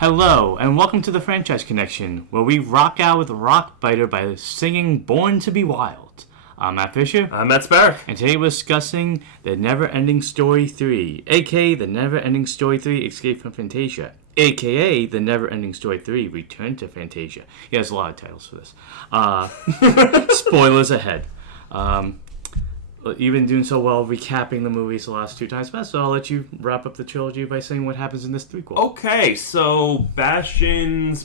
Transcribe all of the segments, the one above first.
Hello, and welcome to the Franchise Connection, where we rock out with Rockbiter by singing Born to be Wild. I'm Matt Fisher. I'm Matt Sparrow. And today we're discussing the NeverEnding Story 3, a.k.a. the NeverEnding Story 3 Escape from Fantasia, a.k.a. the NeverEnding Story 3 Return to Fantasia. He has a lot of titles for this. Spoilers ahead. You've been doing so well recapping the movies the last two times, Matt, so I'll let you wrap up the trilogy by saying what happens in this threequel. Okay, so Bastian's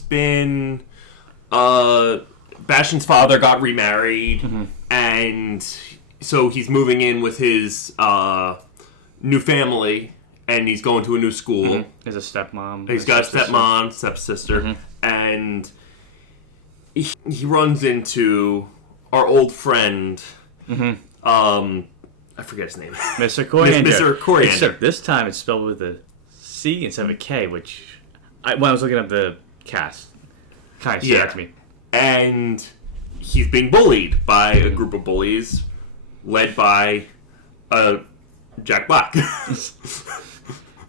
father got remarried, and so he's moving in with his new family, and he's going to a new school. There's a stepmom. He's got a stepmom, stepsister, and he runs into our old friend... I forget his name. Mr. Coriander. Mr. Coriander. Except this time it's spelled with a C instead of a K, which, when I was looking at the cast, kind of stood out to me. And he's being bullied by a group of bullies led by Jack Black.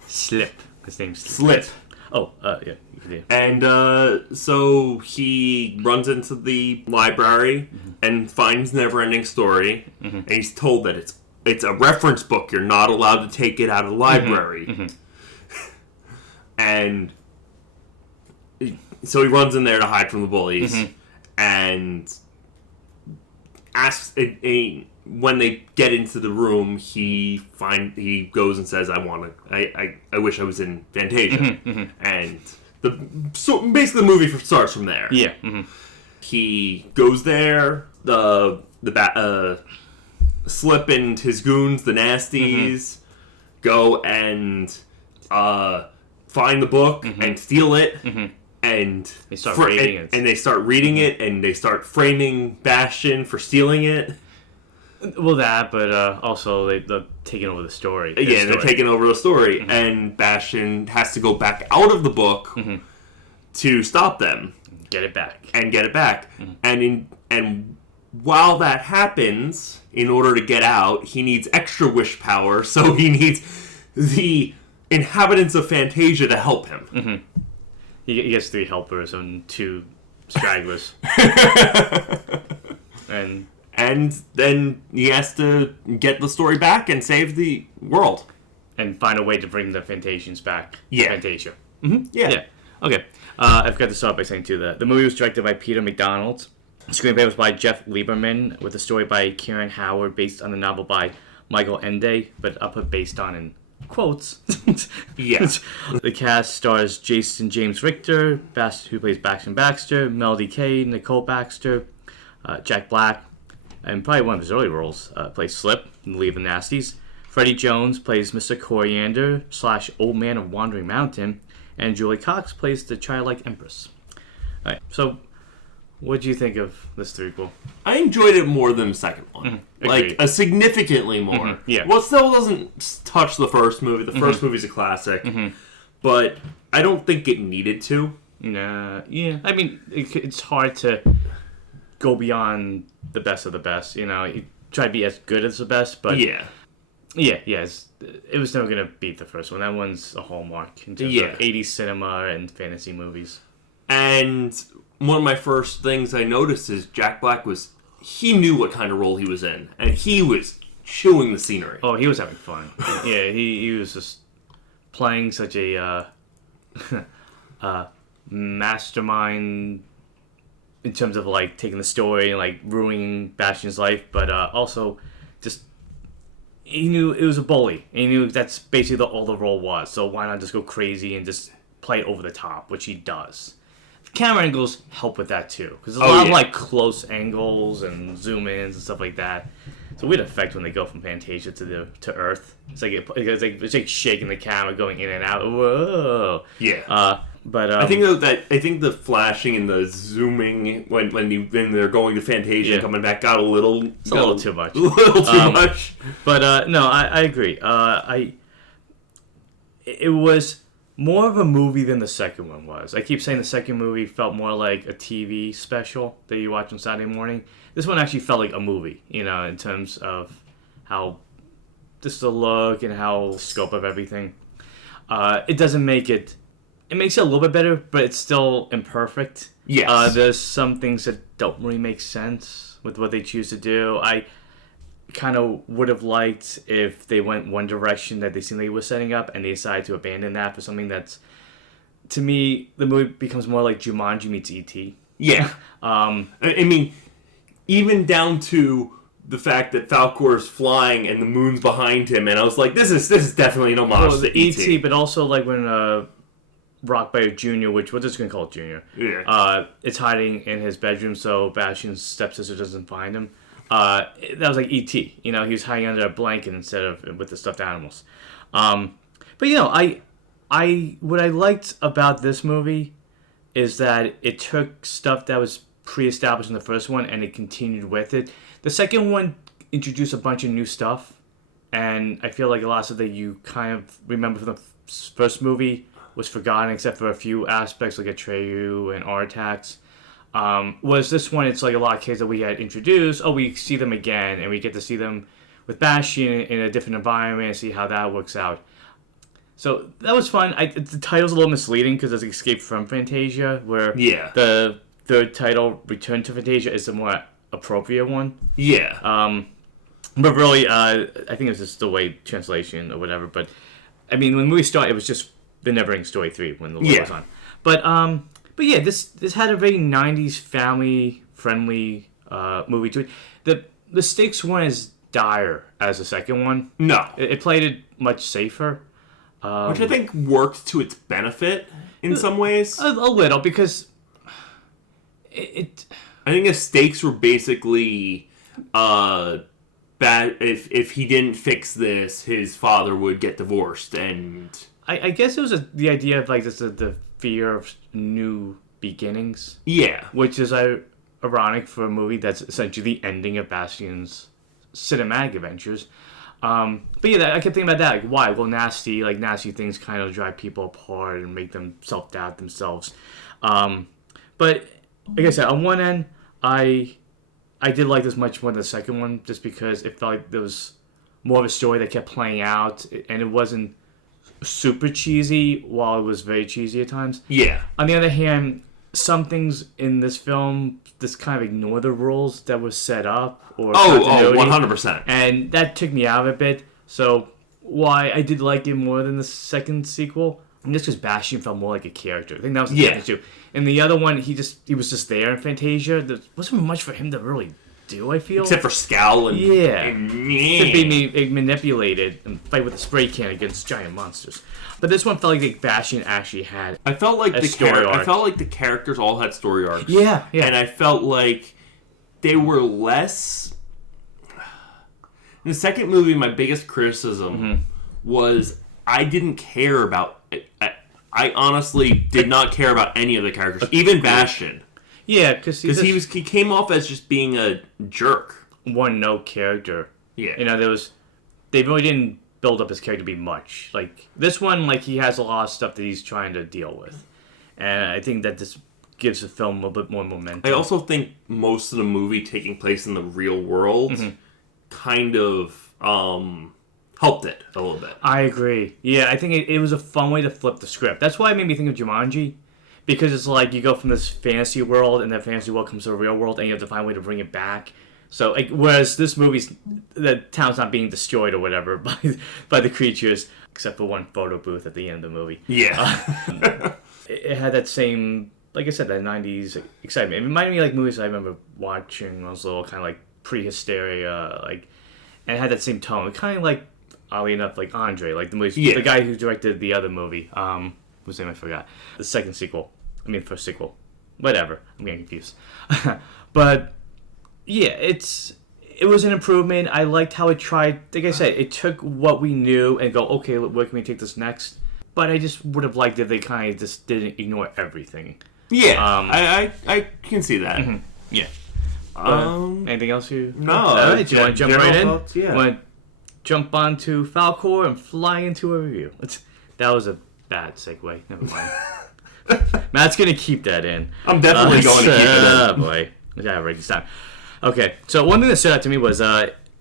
Slip. His name's Slip. Oh, yeah. You can do. And so he runs into the library and finds NeverEnding Story, and he's told that it's a reference book. You're not allowed to take it out of the library. And so he runs in there to hide from the bullies, and asks. When they get into the room, he goes and says, I wish I was in Fantasia," and basically the movie starts from there. Yeah. He goes there. The Slip and his goons, the Nasties, go and find the book and steal it, and they start reading it. And they start reading it, and they start framing Bastian for stealing it. Well, that, but also they're taking over the story. They're taking over the story, and Bastian has to go back out of the book to stop them, get it back, and while that happens, in order to get out, he needs extra wish power, so he needs the inhabitants of Fantasia to help him. He gets 3 helpers and 2 stragglers, and then he has to get the story back and save the world. And find a way to bring the Fantasians back to Fantasia. Yeah. Okay. I forgot to start by saying, too, that the movie was directed by Peter McDonald. The screenplay was by Jeff Lieberman, with a story by Kieran Howard based on the novel by Michael Ende, but I'll put based on in quotes. Yeah. The cast stars Jason James Richter, who plays Bastian Baxter, Melody Kay, Nicole Baxter, Jack Black, and probably one of his early roles, plays Slip in Leave the Nasties. Freddie Jones plays Mr. Coriander / Old Man of Wandering Mountain, and Julie Cox plays the childlike Empress. All right, so what do you think of this threequel? I enjoyed it more than the second one. Significantly more. Yeah. Well, it still doesn't touch the first movie. The first movie's a classic. But I don't think it needed to. Nah, yeah. I mean, it's hard to go beyond the best of the best. You know, you try to be as good as the best, but... Yeah, it was never going to beat the first one. That one's a hallmark in terms of 80s cinema and fantasy movies. And one of my first things I noticed is Jack Black he knew what kind of role he was in, and he was chewing the scenery. Oh, he was having fun. Yeah, he was just playing such a mastermind in terms of, like, taking the story and, like, ruining Bastian's life, but also just... He knew it was a bully. He knew that's basically all the role was. So why not just go crazy and just play it over the top, which he does. Camera angles help with that too, because there's a lot of like close angles and zoom ins and stuff like that. It's a weird effect when they go from Fantasia to Earth. It's like shaking the camera, going in and out. Whoa. Yeah. But I think the flashing and the zooming when they're going to Fantasia and coming back got a little too much. A little too much. But no, I agree. It was more of a movie than the second one was. I keep saying the second movie felt more like a TV special that you watch on Saturday morning. This one actually felt like a movie, you know, in terms of how just the look and how the scope of everything. It doesn't make it it makes it a little bit better, but it's still imperfect. Yes. There's some things that don't really make sense with what they choose to do. I kind of would have liked if they went one direction that they seemed like they were setting up, and they decided to abandon that for something that's, to me, the movie becomes more like Jumanji meets E.T. Yeah. I mean, even down to the fact that Falcor's flying and the moon's behind him, and I was like, this is definitely an homage to E.T. But also like when Rockbiter Jr., which we're just going to call it Jr., it's hiding in his bedroom so Bastian's stepsister doesn't find him. That was like E.T. You know, he was hiding under a blanket instead of with the stuffed animals. But, you know, what I liked about this movie is that it took stuff that was pre-established in the first one and it continued with it. The second one introduced a bunch of new stuff, and I feel like a lot of stuff that you kind of remember from the first movie was forgotten except for a few aspects like Atreyu and Artax. Whereas this one, it's like a lot of kids that we had introduced. Oh, we see them again, and we get to see them with Bastian in a different environment and see how that works out. So that was fun. The title's a little misleading because it's Escape from Fantasia, where the third title, Return to Fantasia, is the more appropriate one. Yeah. But really, I think it's just the way translation or whatever. But, I mean, when the movie started, it was just the NeverEnding Story 3 when the logo was on. But yeah, this had a very 90s family-friendly movie to it. The stakes weren't as dire as the second one. No. It played it much safer. Which I think worked to its benefit in some ways. A little, because I think the stakes were basically bad. If he didn't fix this, his father would get divorced, and I guess it was the idea of like the fear of new beginnings. Yeah, which is ironic for a movie that's essentially the ending of Bastian's cinematic adventures. But yeah, I kept thinking about that. Like, why? Well, nasty things kind of drive people apart and make them self-doubt themselves. But like I said, on one end, I did like this much more than the second one, just because it felt like there was more of a story that kept playing out, and it wasn't super cheesy while it was very cheesy at times. Yeah. On the other hand, some things in this film just kind of ignore the rules that were set up. Or 100%. And that took me out of it a bit. So why I did like it more than the second sequel, and just because Bastian felt more like a character. I think that was the difference too. In the other one, he was just there in Fantasia. There wasn't much for him to really do, I feel. Except for scowl and... to be manipulated and fight with a spray can against giant monsters. But this one felt like Bastian actually had I felt like the characters all had story arcs. Yeah. And I felt like they were less... In the second movie, my biggest criticism was I didn't care about... I honestly did not care about any of the characters. Even Bastian. Yeah, because he came off as just being a jerk. One note character. Yeah. You know, they really didn't build up his character to be much. Like, this one, like, he has a lot of stuff that he's trying to deal with. And I think that this gives the film a bit more momentum. I also think most of the movie taking place in the real world kind of helped it a little bit. I agree. Yeah, I think it was a fun way to flip the script. That's why it made me think of Jumanji. Because it's like you go from this fantasy world, and that fantasy world comes to the real world, and you have to find a way to bring it back. So, like, whereas this movie's, the town's not being destroyed or whatever by the creatures, except for one photo booth at the end of the movie. Yeah. It had that same, like I said, that 90s excitement. It reminded me of, like, movies I remember watching when I was little, kind of like pre-hysteria, like, and it had that same tone. Kind of like, oddly enough, like Andre, like the movie, the guy who directed the other movie. Whose name I forgot. The second sequel. First sequel. Whatever. I'm getting confused. But, yeah, it was an improvement. I liked how it tried. Like I said, it took what we knew and go, okay, where can we take this next? But I just would have liked if they kind of just didn't ignore everything. Yeah, I can see that. Yeah. Anything else you... No. Do you want to jump right in? Thoughts? Yeah. You want to jump onto Falcor and fly into a review? That was a bad segue. Never mind. Matt's going to keep that in. I'm definitely going to keep it in. Oh, boy. I got to write this down. Okay, so one thing that stood out to me was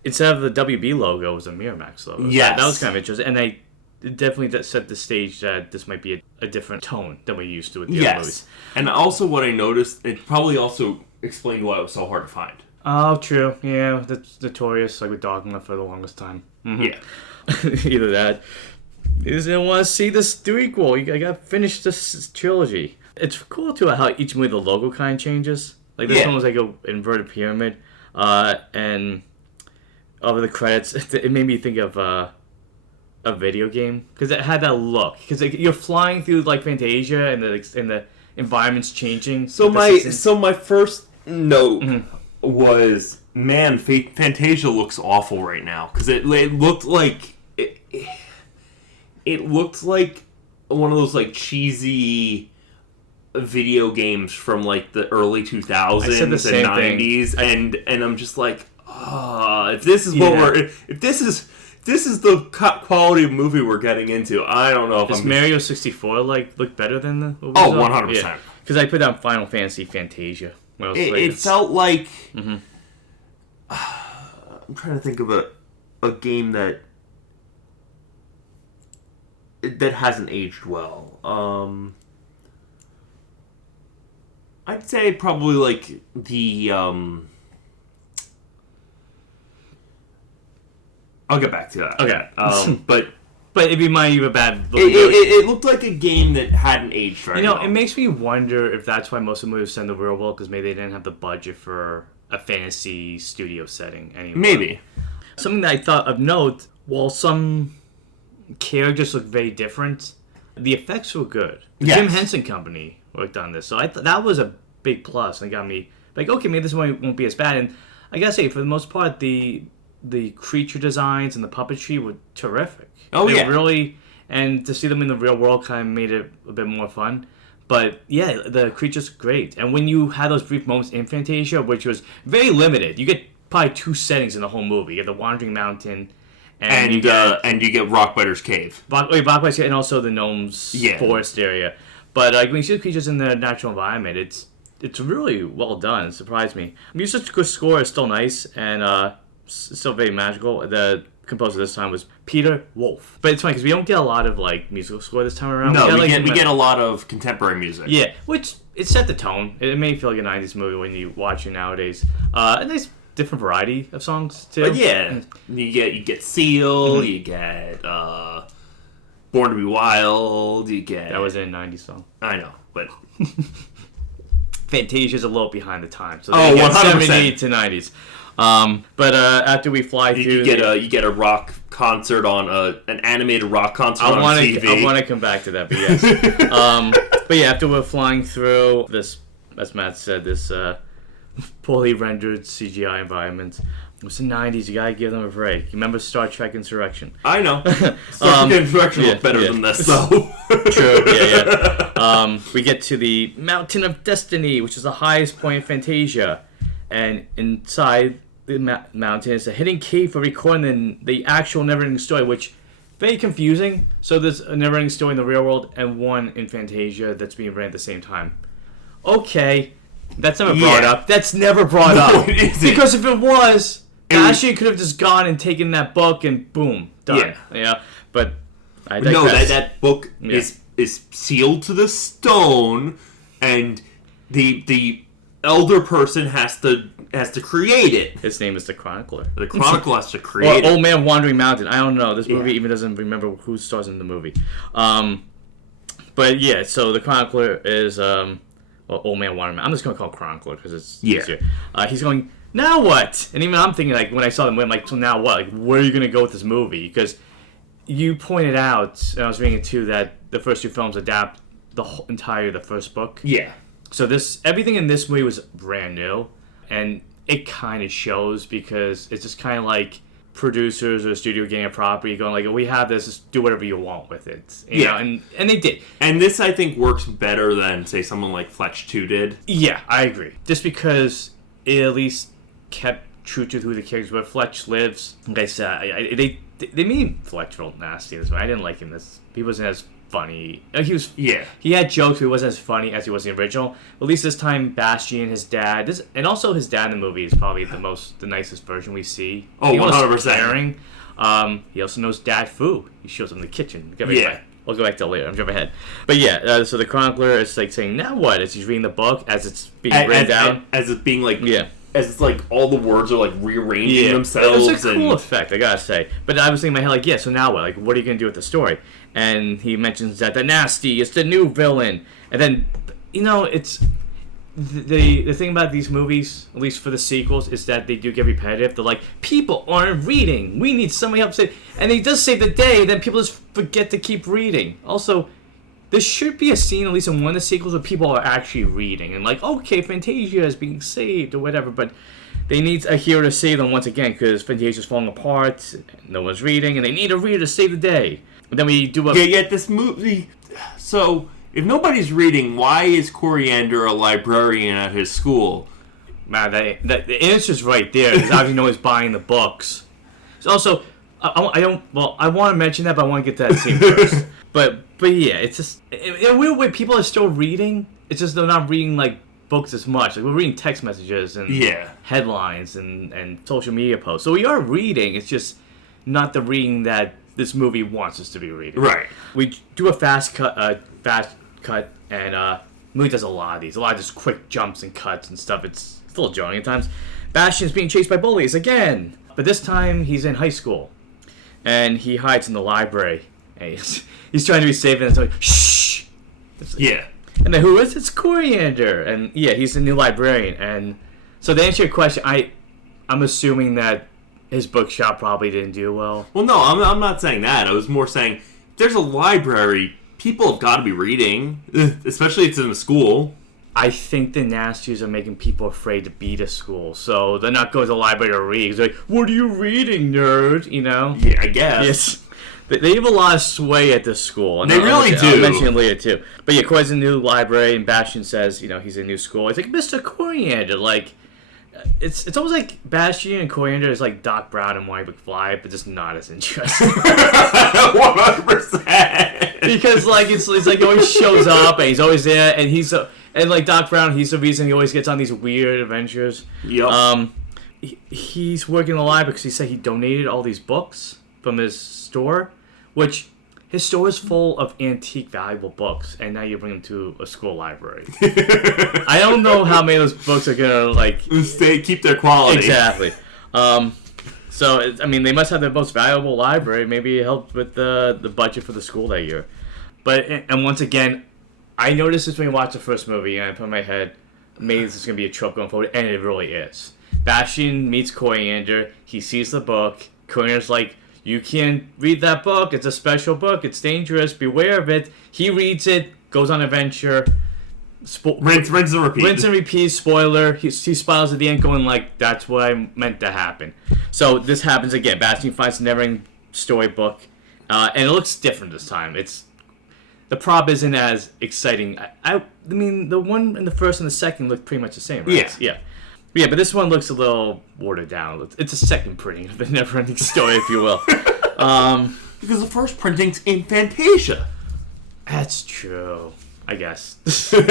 instead of the WB logo, it was a Miramax logo. Yes. That was kind of interesting. And it definitely does set the stage that this might be a different tone than we used to with the other movies. And also what I noticed, it probably also explained why it was so hard to find. Oh, true. Yeah, that's notorious, like with Dogma for the longest time. Mm-hmm. Yeah. Either that. You just didn't want to see this threequel. You gotta finish this trilogy. It's cool, too, how each movie, the logo kind of changes. Like, this one was like an inverted pyramid. And over the credits, it made me think of a video game. Because it had that look. Because you're flying through, like, Fantasia, and the environment's changing. So my first note was, man, Fantasia looks awful right now. Because it looked like... It looked like one of those, like, cheesy video games from, like, the early 2000s and 90s. And I'm just like, if this is if this is the quality of movie we're getting into, I don't know if Does Mario 64, like, look better than the... 100%. Because I put down Final Fantasy Fantasia. It felt like... I'm trying to think of a game that hasn't aged well. I'd say probably like the I'll get back to that. Okay. But it'd be my even bad. It looked like a game that hadn't aged very well. It makes me wonder if that's why most of the movies set in the real world, because maybe they didn't have the budget for a fantasy studio setting anymore. Maybe. Something that I thought of note, while some characters look very different, the effects were good. The Jim Henson Company worked on this, so I thought that was a big plus, and it got me like, okay, maybe this one won't be as bad. And I gotta say, for the most part, the creature designs and the puppetry were terrific. They really, and to see them in the real world kind of made it a bit more fun. But yeah, the creatures great, and when you had those brief moments in Fantasia, which was very limited, you get probably 2 settings in the whole movie. You have the Wandering Mountain. And you get Rockbiter's Cave. Rockbiter's Cave, and also the Gnomes Forest area. But when you see the creatures in their natural environment, it's really well done. It surprised me. Music score is still nice, and still very magical. The composer this time was Peter Wolf. But it's funny, because we don't get a lot of like musical score this time around. No, we get a lot of contemporary music. Yeah, which, it set the tone. It made me feel like a 90s movie when you watch it nowadays. A nice different variety of songs too. But yeah, you get Seal, you get Born to Be Wild, you get... That was a 90s song. I know, but... Fantasia's a little behind the time, so 100% to 90s. But after we fly through... You get a rock concert on an animated rock concert on TV. I want to come back to that, but yes. But yeah, after we're flying through this, as Matt said, this poorly rendered CGI environment. It was the 90s, you gotta give them a break. You remember Star Trek Insurrection? I know. Star Trek Insurrection looked better than this, though. True, yeah. We get to the Mountain of Destiny, which is the highest point in Fantasia. And inside the mountain is a hidden cave for recording the actual NeverEnding Story, which very confusing. So there's a NeverEnding Story in the real world and one in Fantasia that's being ran at the same time. Okay, that's never brought up. That's never brought up. Because if it was, Bastian could have just gone and taken that book and boom, done. Yeah. But I digress. No, that book is sealed to the stone, and the elder person has to create it. His name is the Chronicler. The Chronicler has to create it. Old Man Wandering Mountain. I don't know. This movie even doesn't remember who stars in the movie. But yeah, so the Chronicler is Old Man Wandering Mountain. I'm just going to call it Chronicler because it's easier. He's going, now what? And even I'm thinking, like, when I saw them, I'm like, so now what? Like, where are you going to go with this movie? Because you pointed out, and I was reading it too, that the first 2 films adapt the the first book. Yeah. So everything in this movie was brand new, and it kind of shows because it's just kind of like producers or a studio getting a property going like, we have this, just do whatever you want with it. You know? And they did. And this, I think, works better than, say, someone like Fletch 2 did. Yeah, I agree. Just because it at least kept true to who the characters were. Fletch lives. Like I said, they made Fletch real nasty this way. I didn't like him. He wasn't as funny. He had jokes, but he wasn't as funny as he was in the original. At least this time, Bastian, his dad, and also his dad in the movie is probably the nicest version we see. Oh, 100%. He also knows Dad Fu. He shows him the kitchen. Yeah. I'll go back to it later. I'm jumping ahead. But yeah, so the chronicler is like saying, now what? As he's reading the book, as it's being written down. As it's being like... Yeah. As it's like all the words are like rearranging themselves. It's a cool effect, I gotta say. But I was thinking in my head, like, so now what? Like, what are you gonna do with the story? And he mentions that the Nasty is the new villain. And then, it's... The thing about these movies, at least for the sequels, is that they do get repetitive. They're like, people aren't reading. We need somebody else. And he does save the day, then people just forget to keep reading. Also, there should be a scene, at least in one of the sequels, where people are actually reading. And like, okay, Fantasia is being saved or whatever. But they need a hero to save them once again, because Fantasia's falling apart, no one's reading, and they need a reader to save the day. And then we do a... Yeah, this movie... So... If nobody's reading, why is Coriander a librarian at his school? Man, the answer's right there. Because obviously no one's buying the books. So also, I want to mention that, but I want to get to that scene first. But yeah, it's just in a weird way. People are still reading. It's just they're not reading like books as much. Like we're reading text messages and headlines and social media posts. So we are reading. It's just not the reading that this movie wants us to be reading. Right. We do a fast cut, and movie does a lot of these. A lot of just quick jumps and cuts and stuff. It's a little jarring at times. Bastian's being chased by bullies again. But this time, he's in high school. And he hides in the library. And he's trying to be safe, and it's like, shh! Yeah. And then who is it? It's Coriander. And yeah, he's the new librarian. And so to answer your question, I'm assuming that his bookshop probably didn't do well. Well, no, I'm not saying that. I was more saying, there's a library... People have got to be reading, especially if it's in a school. I think the Nasties are making people afraid to be to school, so they're not going to the library to read. They're like, what are you reading, nerd? Yeah, I guess. Yes. They have a lot of sway at this school. And they really do. I'll mention it later, too. But yeah, Corey's a new library, and Bastian says, he's in a new school. He's like, Mr. Coriander, like... It's almost like Bastian and Coriander is like Doc Brown and Marty McFly, but just not as interesting. 100%. Because like it's like he always shows up and he's always there, and and like Doc Brown, he's the reason he always gets on these weird adventures. Yep. He's working in the library because he said he donated all these books from his store, which his store is full of antique, valuable books, and now you bring them to a school library. I don't know how many of those books are gonna keep their quality. Exactly. So they must have the most valuable library. Maybe it helped with the budget for the school that year. And once again, I noticed this when we watched the first movie, and I put in my head, maybe this is gonna be a trope going forward, and it really is. Bastian meets Coriander. He sees the book. Coriander's like, you can't read that book. It's a special book. It's dangerous. Beware of it. He reads it, goes on an adventure. Rinse and repeat. Rinse and repeat. Spoiler. He smiles at the end going like, that's what I meant to happen. So this happens again. Bastian finds the NeverEnding Story book. And it looks different this time. The prop isn't as exciting. I mean, the one in the first and the second look pretty much the same, right? Yeah. Yeah, but this one looks a little watered down. It's a second printing of the NeverEnding Story, if you will. Because the first printing's in Fantasia. That's true, I guess. It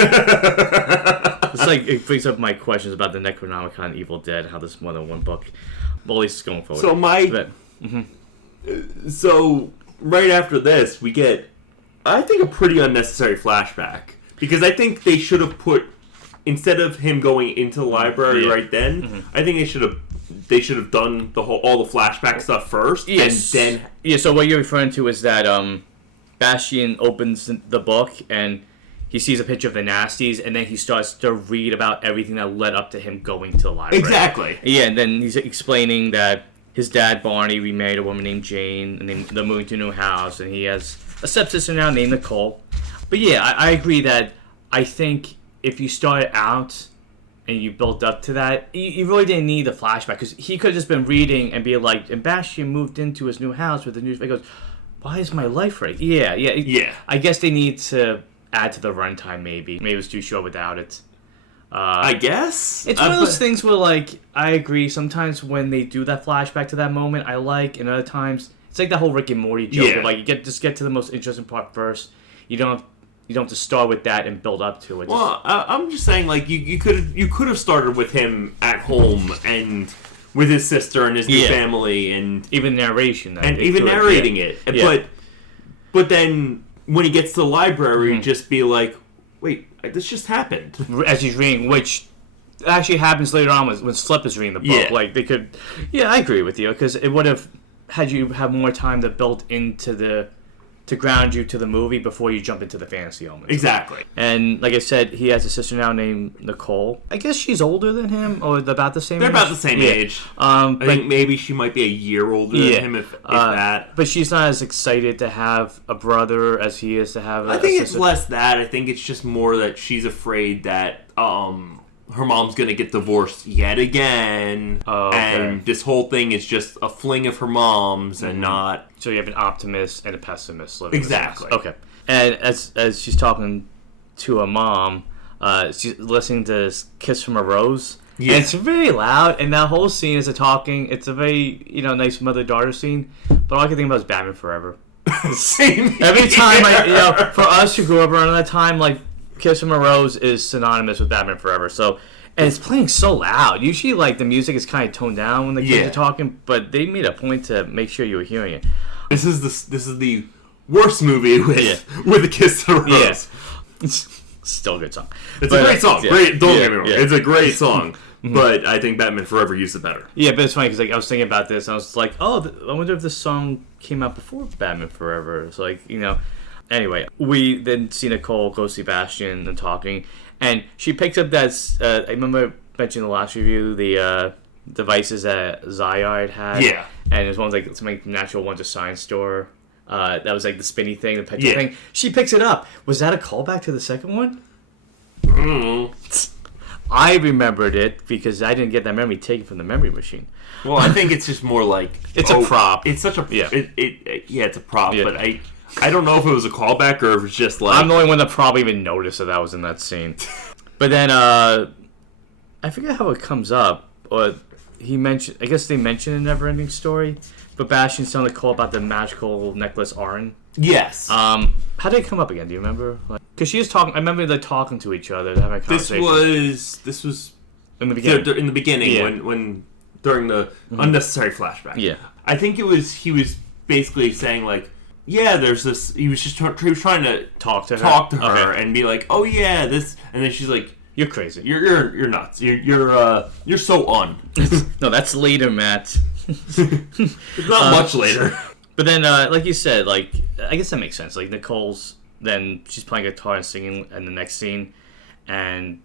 brings up my questions about the Necronomicon Evil Dead, how there's more than one book. Well, at least it's going forward. So right after this, we get, I think, a pretty unnecessary flashback. Because I think they should have put... Instead of him going into the library right then, I think they should have done all the flashback stuff first, and then... Yeah, so what you're referring to is that Bastian opens the book, and he sees a picture of the Nasties, and then he starts to read about everything that led up to him going to the library. Exactly. Yeah, and then he's explaining that his dad, Barney, remarried a woman named Jane, and they're moving to a new house, and he has a stepsister now named Nicole. But yeah, I agree that I think... If you started out and you built up to that, you really didn't need the flashback, because he could have just been reading and be like, and Bastian moved into his new house with the new... He goes, why is my life right? Yeah. I guess they need to add to the runtime, maybe. Maybe it was too short without it. I guess? It's one of those things where, like, I agree. Sometimes when they do that flashback to that moment, I like, and other times, it's like the whole Rick and Morty joke. Yeah. Like, just get to the most interesting part first. You don't have to start with that and build up to it. Well, I'm just saying, like, you could have started with him at home and with his sister and his new family, and even narration, and even narrating it. But then when he gets to the library, just be like, wait, this just happened. As he's reading, which actually happens later on when Slip is reading the book. Yeah. Like, they could... Yeah, I agree with you, because it would have... Had you have more time to build into the... To ground you to the movie before you jump into the fantasy elements. Exactly. And, like I said, he has a sister now named Nicole. I guess she's older than him, or about the same age? They're about the same age. I think maybe she might be a year older than him, if that. But she's not as excited to have a brother as he is to have a I think sister. it's less that. I think it's just more that she's afraid that her mom's going to get divorced yet again. Oh, okay. And this whole thing is just a fling of her mom's and not... So you have an optimist and a pessimist living Exactly. in this house. Okay. And as she's talking to her mom, she's listening to Kiss from a Rose. Yeah. And it's very loud, and that whole scene is a talking. It's a very, nice mother-daughter scene. But all I can think about is Batman Forever. Same. Every time, for us who grew up around that time, like, Kiss from a Rose is synonymous with Batman Forever. So, and it's playing so loud. Usually, like, the music is kind of toned down when the kids are talking, but they made a point to make sure you were hearing it. This is the worst movie with a Kiss from a Rose. Yeah. Still a good song. It's a great song. Great. Don't get me wrong. Yeah. It's a great song. But I think Batman Forever used it better. Yeah, but it's funny because I was thinking about this, and I was like, I wonder if this song came out before Batman Forever. It's like, Anyway, we then see Nicole go see Bastian and talking, and she picks up that, I remember mentioning in the last review, the devices that Zyard had. Yeah. And it was one of like something Natural Wonder Science Store. That was like the spinny thing, the petrol thing. She picks it up. Was that a callback to the second one? I remembered it because I didn't get that memory taken from the memory machine. Well, I think it's just more like... It's a prop. It's such a... Yeah. It's a prop, but I don't know if it was a callback or if it's just like... I'm the only one that probably even noticed that was in that scene. But then, I forget how it comes up, or he mentioned... I guess they mentioned in NeverEnding Story, but Bastian's telling Nicole about the magical necklace Arin. Yes. How did it come up again? Do you remember? Because she was talking... I remember they're talking to each other, having a conversation. This was... In the beginning. In the beginning, when during the unnecessary flashback. Yeah. I think he was basically saying, like, yeah, there's this... He was just he was trying to... Talk to her and be like, oh, yeah, this... And then she's like... You're crazy. You're nuts. You're so on. No, that's later, Matt. It's not much later. But then, like you said, like, I guess that makes sense. Like, Nicole's... Then she's playing guitar and singing in the next scene. And...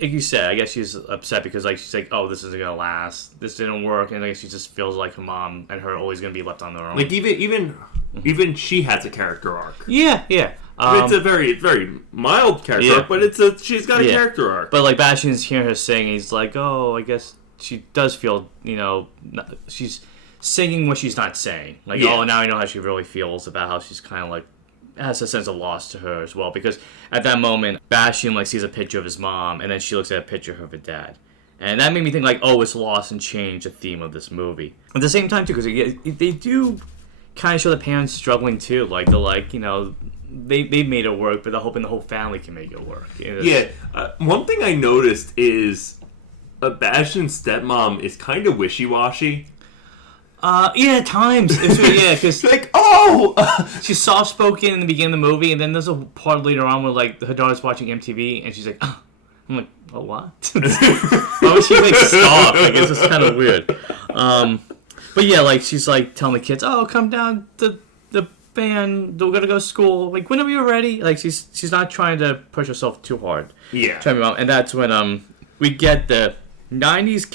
Like you said, I guess she's upset because, like, she's like, oh, this isn't going to last. This didn't work. And I guess she just feels like her mom and her are always going to be left on their own. Like, even she has a character arc. Yeah. It's a very mild character arc, but she's got a character arc. But, like, Bastian's hearing her sing, he's like, oh, I guess she does feel, she's singing what she's not saying. Like, oh, now I know how she really feels about how she's kind of, like, has a sense of loss to her as well, because at that moment Bastian like sees a picture of his mom and then she looks at a picture of her dad, and that made me think like, oh, it's loss and change, a theme of this movie. At the same time too, because they do kind of show the parents struggling too, like they're like, they made it work, but they're hoping the whole family can make it work. One thing I noticed is Bastian's stepmom is kind of wishy-washy. At times. Because like, she's soft-spoken in the beginning of the movie, and then there's a part later on where, like, her daughter's watching MTV, and she's like, oh. I'm like, oh, what? Why would she, like, stop? Like, it's just kind of weird. But, yeah, like, she's, like, telling the kids, oh, come down to the band, we're gonna go to school, like, whenever you're ready. Like, she's not trying to push herself too hard. Yeah. And that's when, we get the 90s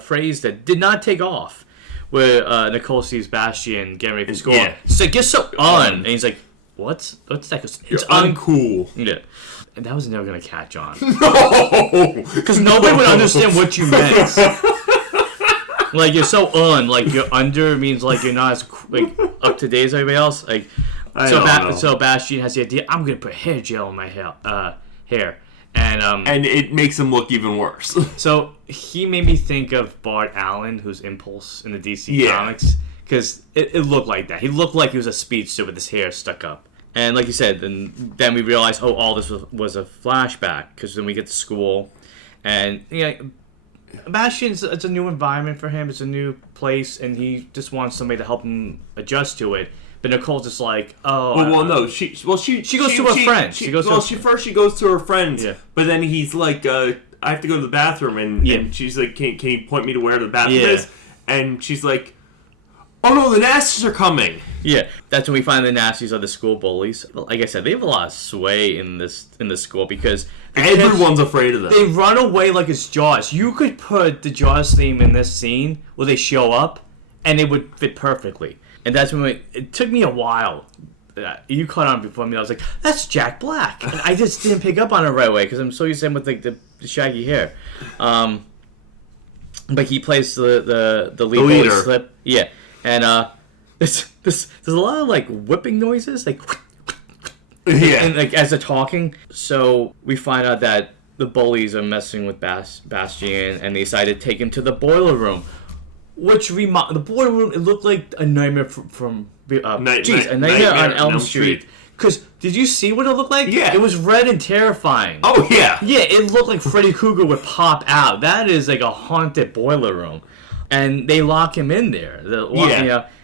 phrase that did not take off, where Nicole sees Bastian getting ready for school. Yeah. She's like, "Get so on," and he's like, "What's that?" It's uncool. Yeah, and that was never gonna catch on. No, because nobody would understand what you meant. Like, you're so on, like you're under means like you're not as like up to date as everybody else. Like, so Bastian has the idea, I'm gonna put hair gel in my hair. And it makes him look even worse. So he made me think of Bart Allen, who's Impulse in the DC comics, because it looked like that. He looked like he was a speedster with his hair stuck up. And like you said, then we realized, all this was a flashback, because then we get to school, and Bastian's, it's a new environment for him. It's a new place, and he just wants somebody to help him adjust to it. But Nicole's just like, oh. Well, no. She goes to her friend. First she goes to her friends. Yeah. But then he's like, I have to go to the bathroom, and she's like, can you point me to where the bathroom is? And she's like, oh no, the nasties are coming. Yeah, that's when we find the nasties are the school bullies. Like I said, they have a lot of sway in this school because everyone's afraid of them. They run away like it's Jaws. You could put the Jaws theme in this scene where they show up, and it would fit perfectly. And that's when it took me a while. You caught on before me. I was like, "That's Jack Black," and I just didn't pick up on it right away because I'm so used to him with like the shaggy hair. But he plays the leader. Slip. Yeah, and there's a lot of like whipping noises, like and like as they're talking. So we find out that the bullies are messing with Bastian, and they decide to take him to the boiler room. Which the boiler room, it looked like a nightmare from a Nightmare on Elm Street. Because did you see what it looked like? Yeah, it was red and terrifying. Oh yeah, yeah, it looked like Freddy Krueger would pop out. That is like a haunted boiler room, and they lock him in there.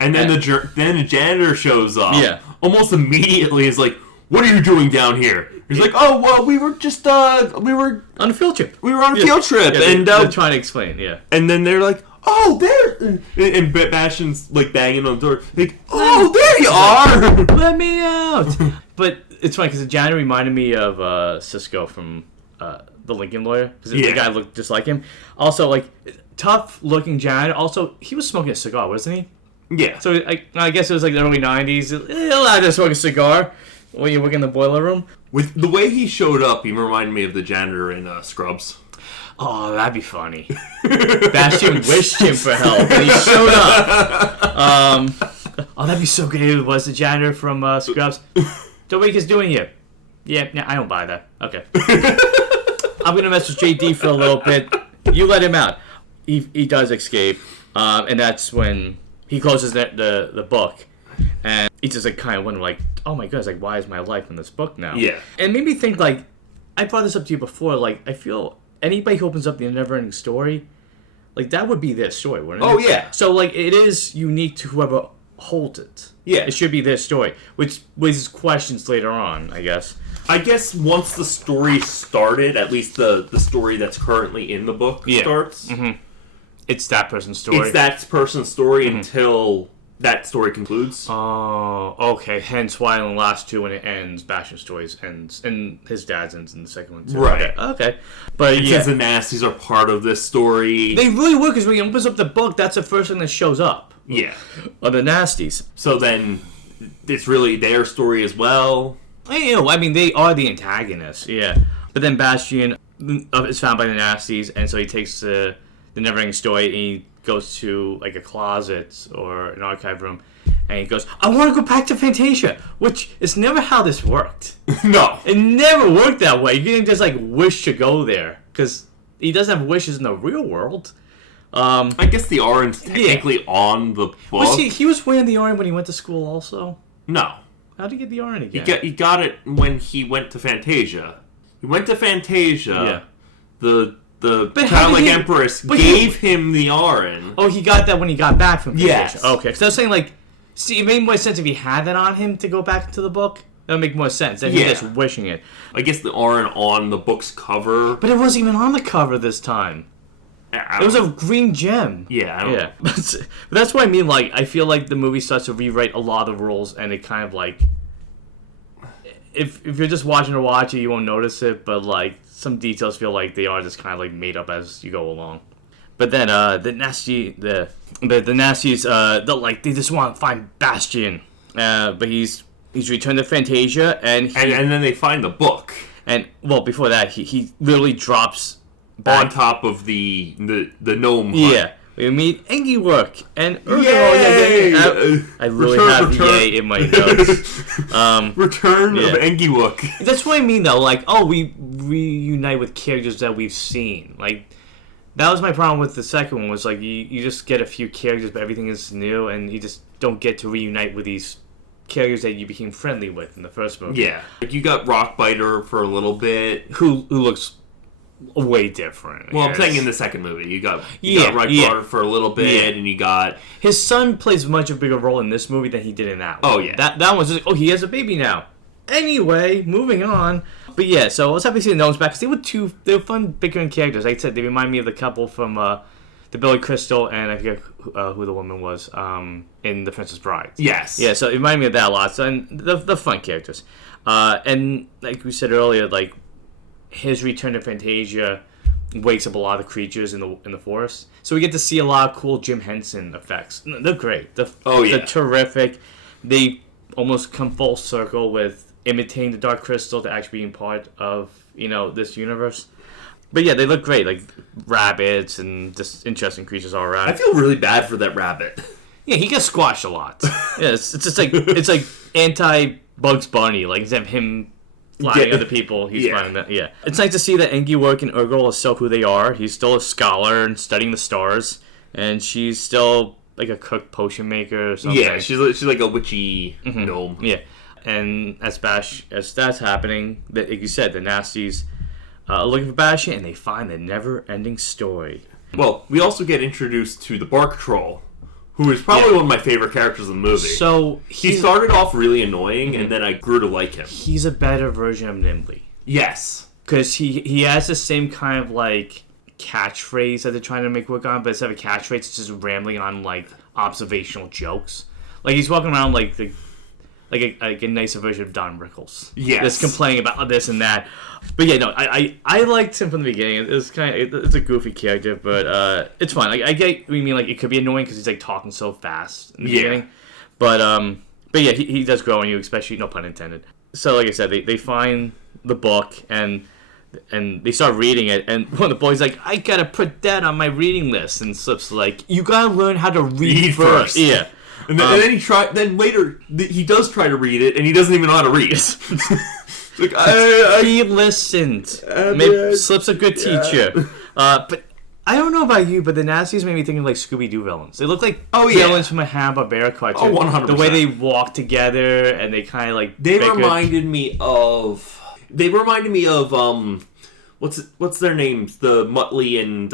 And then the janitor shows up. Yeah, almost immediately is like, "What are you doing down here?" He's like, "Oh well, we were just we were on a field trip. We were on a field trip, and they're trying to explain. Yeah, and then they're like, oh, there! And Bastian's like banging on the door. Like, oh, there you are! Let me out! But it's funny because the janitor reminded me of Cisco from the Lincoln Lawyer. Because the guy looked just like him. Also, like, tough looking janitor. Also, he was smoking a cigar, wasn't he? Yeah. So I guess it was like the early 90s. Allowed to smoke a cigar when you work in the boiler room. With the way he showed up, he reminded me of the janitor in Scrubs. Oh, that'd be funny. Bastian wished him for help, and he showed up. That'd be so good. It was the janitor from Scrubs. So what are you guys doing here? Yeah, I don't buy that. Okay. I'm going to mess with JD for a little bit. You let him out. He does escape, and that's when he closes the book. And he's just like kind of wondering, like, oh my goodness, like, why is my life in this book now? Yeah. And it made me think, like, I brought this up to you before, like, I feel anybody who opens up the NeverEnding Story, like, that would be their story, wouldn't it? Oh, yeah. So, like, it is unique to whoever holds it. Yeah. It should be their story, which raises questions later on, I guess. I guess once the story started, at least the story that's currently in the book starts. Mm-hmm. It's that person's story. It's that person's story until that story concludes. Oh, okay. Hence why in the last two, when it ends, Bastian's story ends, and his dad's ends in the second one too. Right. Okay. But since the nasties are part of this story, they really would, because when he opens up the book, that's the first thing that shows up. Yeah. Are the nasties. So then, it's really their story as well. You know, I mean, they are the antagonists. Yeah. But then Bastian is found by the nasties, and so he takes the NeverEnding Story, and he goes to like a closet or an archive room, and he goes, I want to go back to Fantasia, which is never how this worked. No, it never worked that way. You didn't just like wish to go there, because he doesn't have wishes in the real world. I guess the orange technically on the book. He was wearing the orange when he went to school also? No. How'd he get the orange again? He got it when he went to Fantasia. He went to Fantasia. Yeah. The childlike empress gave him the Arin. Oh, he got that when he got back from Fantasia. Yes. Okay, because I was saying, like, see, it made more sense if he had that on him to go back to the book. That would make more sense than he just wishing it. I guess the Arin on the book's cover. But it wasn't even on the cover this time. It was a green gem. Yeah, I don't know. But that's what I mean, like, I feel like the movie starts to rewrite a lot of rules, and it kind of, like, if you're just watching to watch it, you won't notice it, but, like, some details feel like they are just kind of like made up as you go along. But then the nasties, they just want to find Bastian, but he's returned to Fantasia, and then they find the book. And well, before that, he literally drops back on top of the gnome hut. Yeah. We meet Engie Work and Yay! I really have yay in my notes. Return of Engie Work. That's what I mean, though. Like, we reunite with characters that we've seen. Like, that was my problem with the second one. Was like you just get a few characters, but everything is new, and you just don't get to reunite with these characters that you became friendly with in the first movie. Yeah, like you got Rockbiter for a little bit, who looks way different. Well, I'm saying in the second movie, you got Reichardt for a little bit, and you got his son plays much a bigger role in this movie than he did in that one. Oh yeah, that one's just he has a baby now. Anyway, moving on. But yeah, so I was happy to see the gnomes back because they were fun, bickering characters. Like I said, they remind me of the couple from the Billy Crystal and I forget who the woman was in The Princess Bride. Yes. Yeah, so it reminded me of that a lot. So and the fun characters, and like we said earlier, like his return to Fantasia wakes up a lot of creatures in the forest. So we get to see a lot of cool Jim Henson effects. They're great. They're terrific. They almost come full circle with imitating the Dark Crystal to actually being part of this universe. But yeah, they look great, like rabbits and just interesting creatures all around. I feel really bad for that rabbit. Yeah, he gets squashed a lot. Yeah, it's just like it's like anti Bugs Bunny, like instead of him flying other people, he's flying that. Yeah, it's nice to see that Engi Work and Urgel are still who they are. He's still a scholar and studying the stars, and she's still like a cook potion maker or something. Yeah, she's like a witchy gnome. Yeah. And as that's happening, like you said, the nasties looking for Bastian, and they find the never-ending story. Well, we also get introduced to the Bark Troll, who is probably one of my favorite characters in the movie. So he started off really annoying, and then I grew to like him. He's a better version of Nimble. Yes, because he has the same kind of like catchphrase that they're trying to make work on, but instead of a catchphrase, it's just rambling on like observational jokes. Like he's walking around like a nicer version of Don Rickles. Yes. That's complaining about this and that. But yeah, no, I liked him from the beginning. It's a goofy character, but it's fine. I get what you mean. Like it could be annoying because he's like talking so fast in the beginning. But yeah, he does grow on you, especially no pun intended. So like I said, they find the book and they start reading it, and one of the boys like, I gotta put that on my reading list, and Slip's like, you gotta learn how to read first. Yeah. And then later he does try to read it, and he doesn't even know how to read. Like he listened. Slip's a good teacher. But I don't know about you, but the Nazis made me think of like Scooby-Doo villains. They look like villains from a Hanna-Barbera cartoon. 100%. The way they walk together and they kind of like reminded me of what's their names? The Muttley and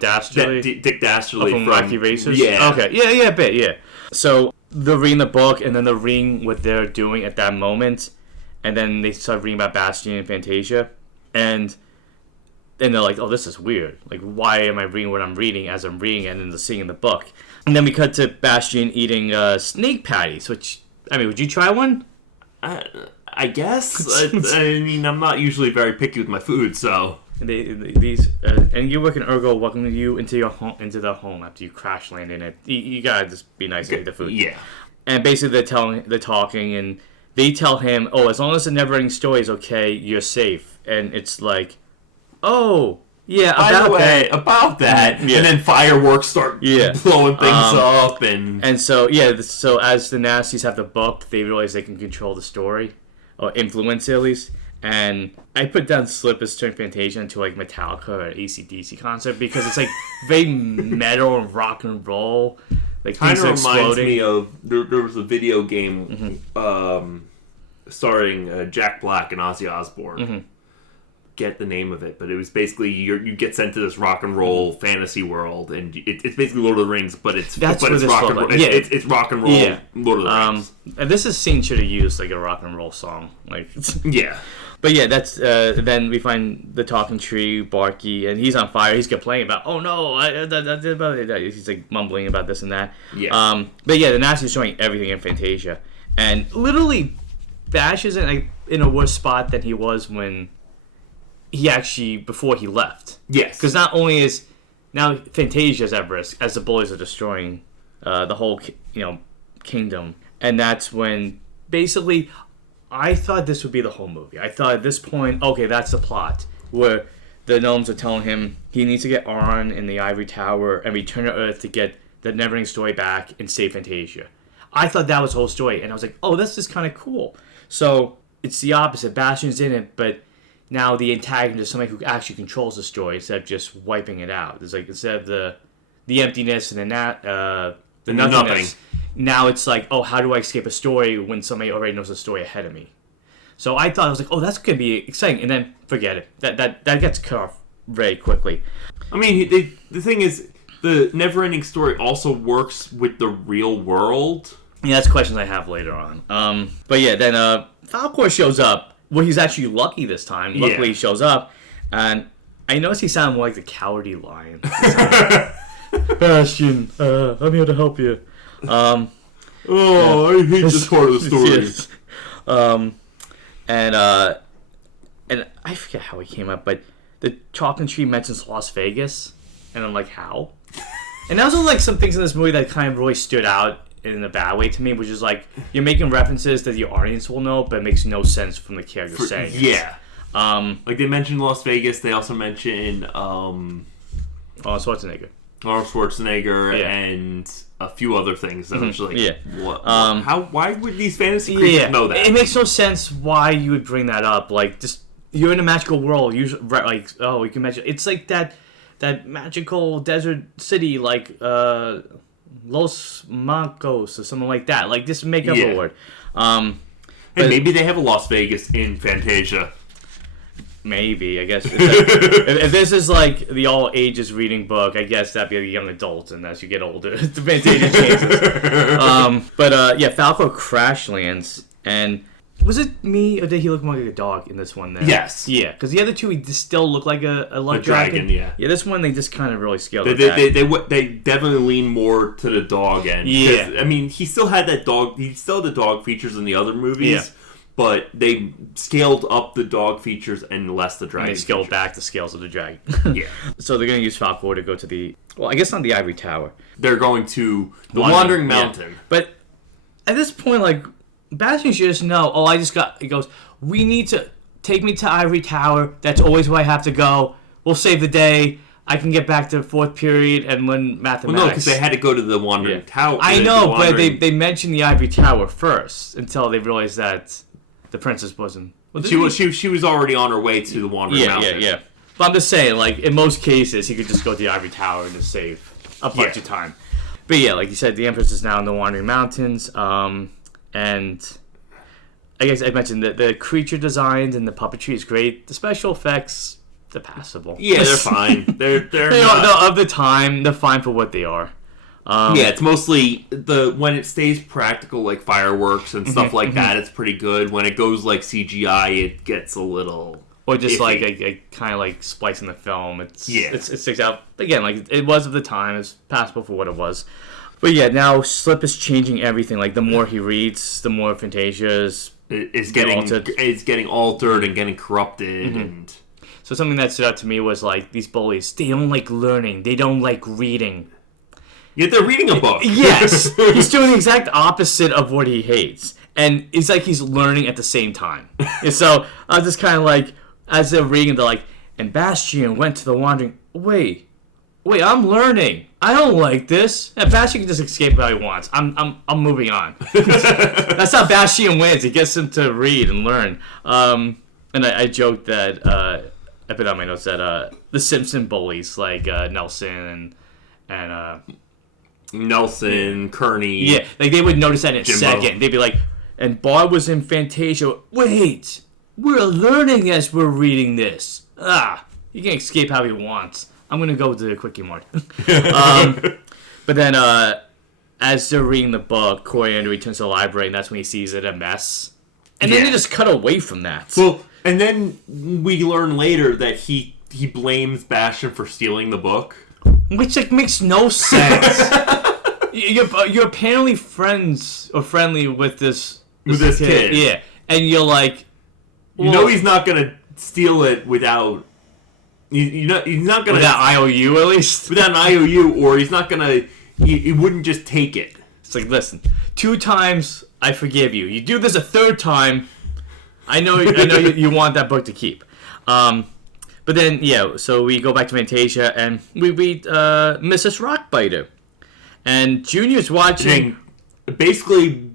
Dastardly? Dick Dastardly from Wacky Racers? Yeah. Okay. Yeah, a bit, yeah. So they're reading the book, and then they're reading what they're doing at that moment, and then they start reading about Bastian and Fantasia, and they're like, oh, this is weird. Like, why am I reading what I'm reading as I'm reading it, and then they're seeing the book? And then we cut to Bastian eating snake patties, which, I mean, would you try one? I guess. I mean, I'm not usually very picky with my food, so. And you work in Urgel welcome you into the home after you crash land in it. You gotta just be nice and eat the food. Yeah. And basically they're talking, and they tell him, oh, as long as the never-ending story is okay, you're safe. And it's like, oh, yeah, about that. Yeah. And then fireworks start blowing things up, and so so as the Nasties have the book, they realize they can control the story. Or influence it at least. And I put down Slip as turning Fantasia into like Metallica or an AC/DC concert because it's like very metal and rock and roll. Like kind of reminds me of there was a video game starring Jack Black and Ozzy Osbourne. Mm-hmm. Get the name of it, but it was basically you get sent to this rock and roll fantasy world, and it's basically Lord of the Rings, but it's rock and roll. It's rock and roll. Yeah. Lord of the Rings. And this scene should have used like a rock and roll song, like yeah. But yeah, that's then we find the talking tree, Barky, and he's on fire. He's complaining about, oh no, he's like mumbling about this and that. Yeah. But yeah, the Nazi's showing everything in Fantasia, and literally Bash is in a worse spot than he was when. Before he left. Yes. Because not only is now Fantasia's at risk as the bullies are destroying the whole kingdom, and that's when basically I thought this would be the whole movie. I thought at this point, okay, that's the plot where the gnomes are telling him he needs to get Arn in the ivory tower and return to Earth to get the never-ending story back and save Fantasia. I thought that was the whole story, and I was like, oh, this is kind of cool. So it's the opposite. Bastian's in it, but now the antagonist is somebody who actually controls the story instead of just wiping it out. It's like instead of the emptiness and the nothingness. Now it's like, oh, how do I escape a story when somebody already knows the story ahead of me? So I thought, I was like, oh, that's going to be exciting. And then forget it. That gets cut off very quickly. I mean, the thing is, the NeverEnding Story also works with the real world. Yeah, that's questions I have later on. But yeah, then Falcor shows up. Well, he's actually lucky this time. Luckily, he shows up. And I noticed he sounded more like the cowardly lion. Bastian, I'm here to help you. I hate this part of the story. Yes. And I forget how he came up, but the chocolate tree mentions Las Vegas, and I'm like, how? And those are like some things in this movie that kind of really stood out in a bad way to me, which is like you're making references that the audience will know, but it makes no sense from the character saying it. Yeah. Like they mentioned Las Vegas, they also mentioned Schwarzenegger. Arnold Schwarzenegger and a few other things that was like, what? Why would these fantasy creatures know that? It makes no sense why you would bring that up. Like, just you're in a magical world. Usually, like, you can imagine. It's like that magical desert city, like Los Macos or something like that. Like, just make up a word. And maybe they have a Las Vegas in Fantasia. Maybe, I guess. If this is like the all ages reading book, I guess that'd be a young adult, and as you get older, the Fantasia changes. But Falco crash lands, and was it me or did he look more like a dog in this one? Then yes, yeah, because the other two he just still look like a love dragon. Yeah, this one they just kind of really scaled it back. They definitely lean more to the dog end. Yeah, I mean he still had that dog. He still had the dog features in the other movies. Yeah. But they scaled up the dog features and less the dragon. And they scaled back the scales of the dragon. Yeah. So they're going to use Falcor to go to the... Well, I guess not the Ivory Tower. They're going to the Wandering Mountain. Yeah. But at this point, like, Bastian should just know, he goes, we need to take me to Ivory Tower. That's always where I have to go. We'll save the day. I can get back to the fourth period and learn mathematics. Well, no, because they had to go to the Wandering Tower. I know, but they mentioned the Ivory Tower first until they realized that... The princess wasn't... Well, she was already on her way to the Wandering Mountain. Yeah. But I'm just saying, like, in most cases, he could just go to the Ivory Tower and just save a bunch of time. But yeah, like you said, the Empress is now in the Wandering Mountains. And I guess I mentioned that the creature designs and the puppetry is great. The special effects, they're passable. Yeah, they're fine. they're of the time, they're fine for what they are. It's mostly when it stays practical, like fireworks and stuff like that. It's pretty good. When it goes like CGI, it gets a little or just iffy. like a kind of like splicing the film. It sticks out. Again, like it was of the time. It's passable for what it was. But yeah, now Slip is changing everything. Like the more he reads, the more Fantasia is getting altered and getting corrupted and. So something that stood out to me was like these bullies. They don't like learning. They don't like reading. Yet they're reading a book. Yes. He's doing the exact opposite of what he hates. And it's like he's learning at the same time. And so I was just kind of like, as they're reading, they're like, and Bastian went to the wandering... Wait, I'm learning. I don't like this. And Bastian can just escape how he wants. I'm moving on. That's how Bastian wins. He gets him to read and learn. And I joked that, I put on my notes that the Simpson bullies, like Nelson and Nelson, Kearney. Yeah, like they would notice that in a Jimbo. second. They'd be like, and Bart was in Fantasia. Wait, we're learning as we're reading this. He can escape how he wants. I'm going to go to the Quickie Mart. But then, as they're reading the book, Coriander returns to the library, and that's when he sees it a mess. And then they just cut away from that. Well, and then we learn later that he blames Bastian for stealing the book. Which, like, makes no sense. You're apparently friends or friendly with this kid. Yeah. And you're like... Well, you know he's not going to steal it without... he's not going to... Without IOU, at least? Without an IOU, or he's not going to... He wouldn't just take it. It's like, listen, 2 times, I forgive you. You do this a 3rd time, I know you want that book to keep. But then, so we go back to Fantasia, and we read Mrs. Rockbiter. And Junior's watching... Basically,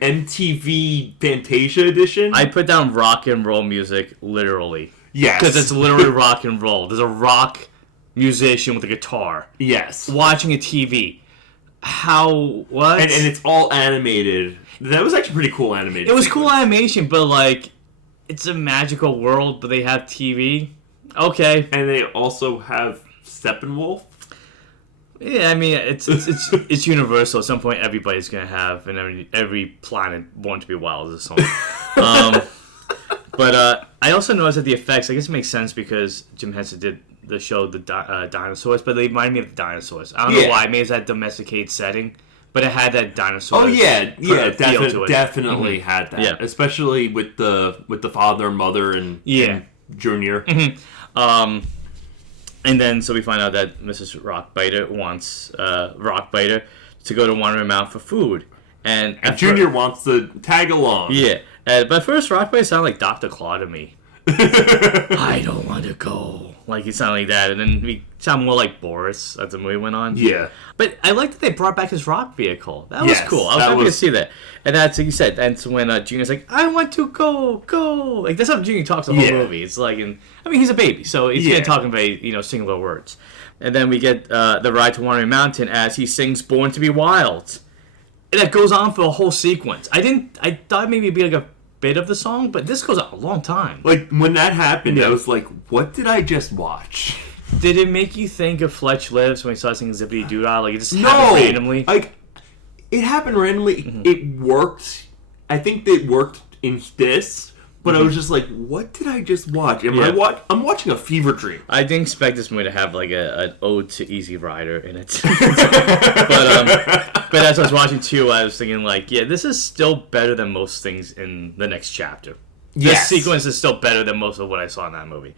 MTV Fantasia edition? I put down rock and roll music, literally. Yes. Because it's literally rock and roll. There's a rock musician with a guitar. Yes. Watching a TV. What? And it's all animated. That was actually pretty cool animated. It was cool animation, but, like... it's a magical world, but they have TV. Okay. And they also have Steppenwolf. Yeah, I mean, it's universal. At some point, everybody's gonna have, and every planet born to be wild is a song. But I also noticed that the effects, I guess it makes sense because Jim Henson did the show, the dinosaurs, but they remind me of the dinosaurs. I don't know why. Maybe it's that domesticated setting, but it had that dinosaur. Oh yeah, definitely mm-hmm. had that. Yeah. Especially with the father and mother and Junior. Mm-hmm. And then so we find out that Mrs. Rockbiter wants Rockbiter to go to Wandering Mountain for food, and Junior wants to tag along. Yeah, but first Rockbiter sounded like Dr. Claw to me. I don't want to go. Like he sounded like that, and then we sound more like Boris as the movie went on. Yeah, but I like that they brought back his rock vehicle. That was cool. I was happy to see that. And that's like you said. That's when Junior's like, "I want to go." Like that's how Junior talks the whole movie. It's like, he's a baby, so he's gonna talk in very singular words. And then we get the ride to Wandering Mountain as he sings "Born to Be Wild," and that goes on for a whole sequence. I thought maybe it'd be like a bit of the song, but this goes on a long time. Like when that happened, I was like, "What did I just watch?" Did it make you think of Fletch Lives when we started singing Zippity Doo Dah? Like it just happened randomly? Like it happened randomly. Mm-hmm. It worked. I think it worked in this, but I was just like, "What did I just watch?" I'm watching a fever dream. I didn't expect this movie to have like an ode to Easy Rider in it. But as I was watching too, I was thinking like, yeah, this is still better than most things in the next chapter. This sequence is still better than most of what I saw in that movie.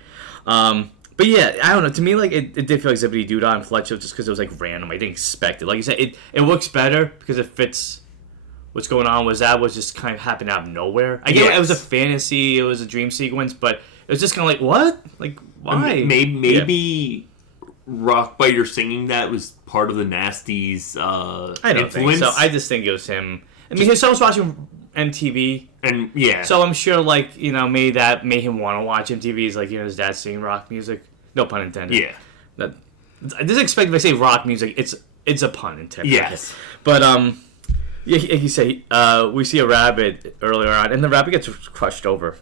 But yeah, I don't know. To me, like it did feel like Zippity Doo Dah and Fletcher just because it was like random. I didn't expect it. Like you said, it works better because it fits what's going on. Was just kind of happened out of nowhere. I get it was a fantasy, it was a dream sequence, but it was just kind of like what? Like why? Maybe Rockbiter singing that was part of the Nasties I don't influence. think so. I just think it was him. I mean, I was watching MTV. And so I'm sure, like, maybe that made him want to watch MTV. He's like, his dad's singing rock music. No pun intended. Yeah. I just expect if I say rock music, it's a pun intended. Yes. But like you say, we see a rabbit earlier on, and the rabbit gets crushed over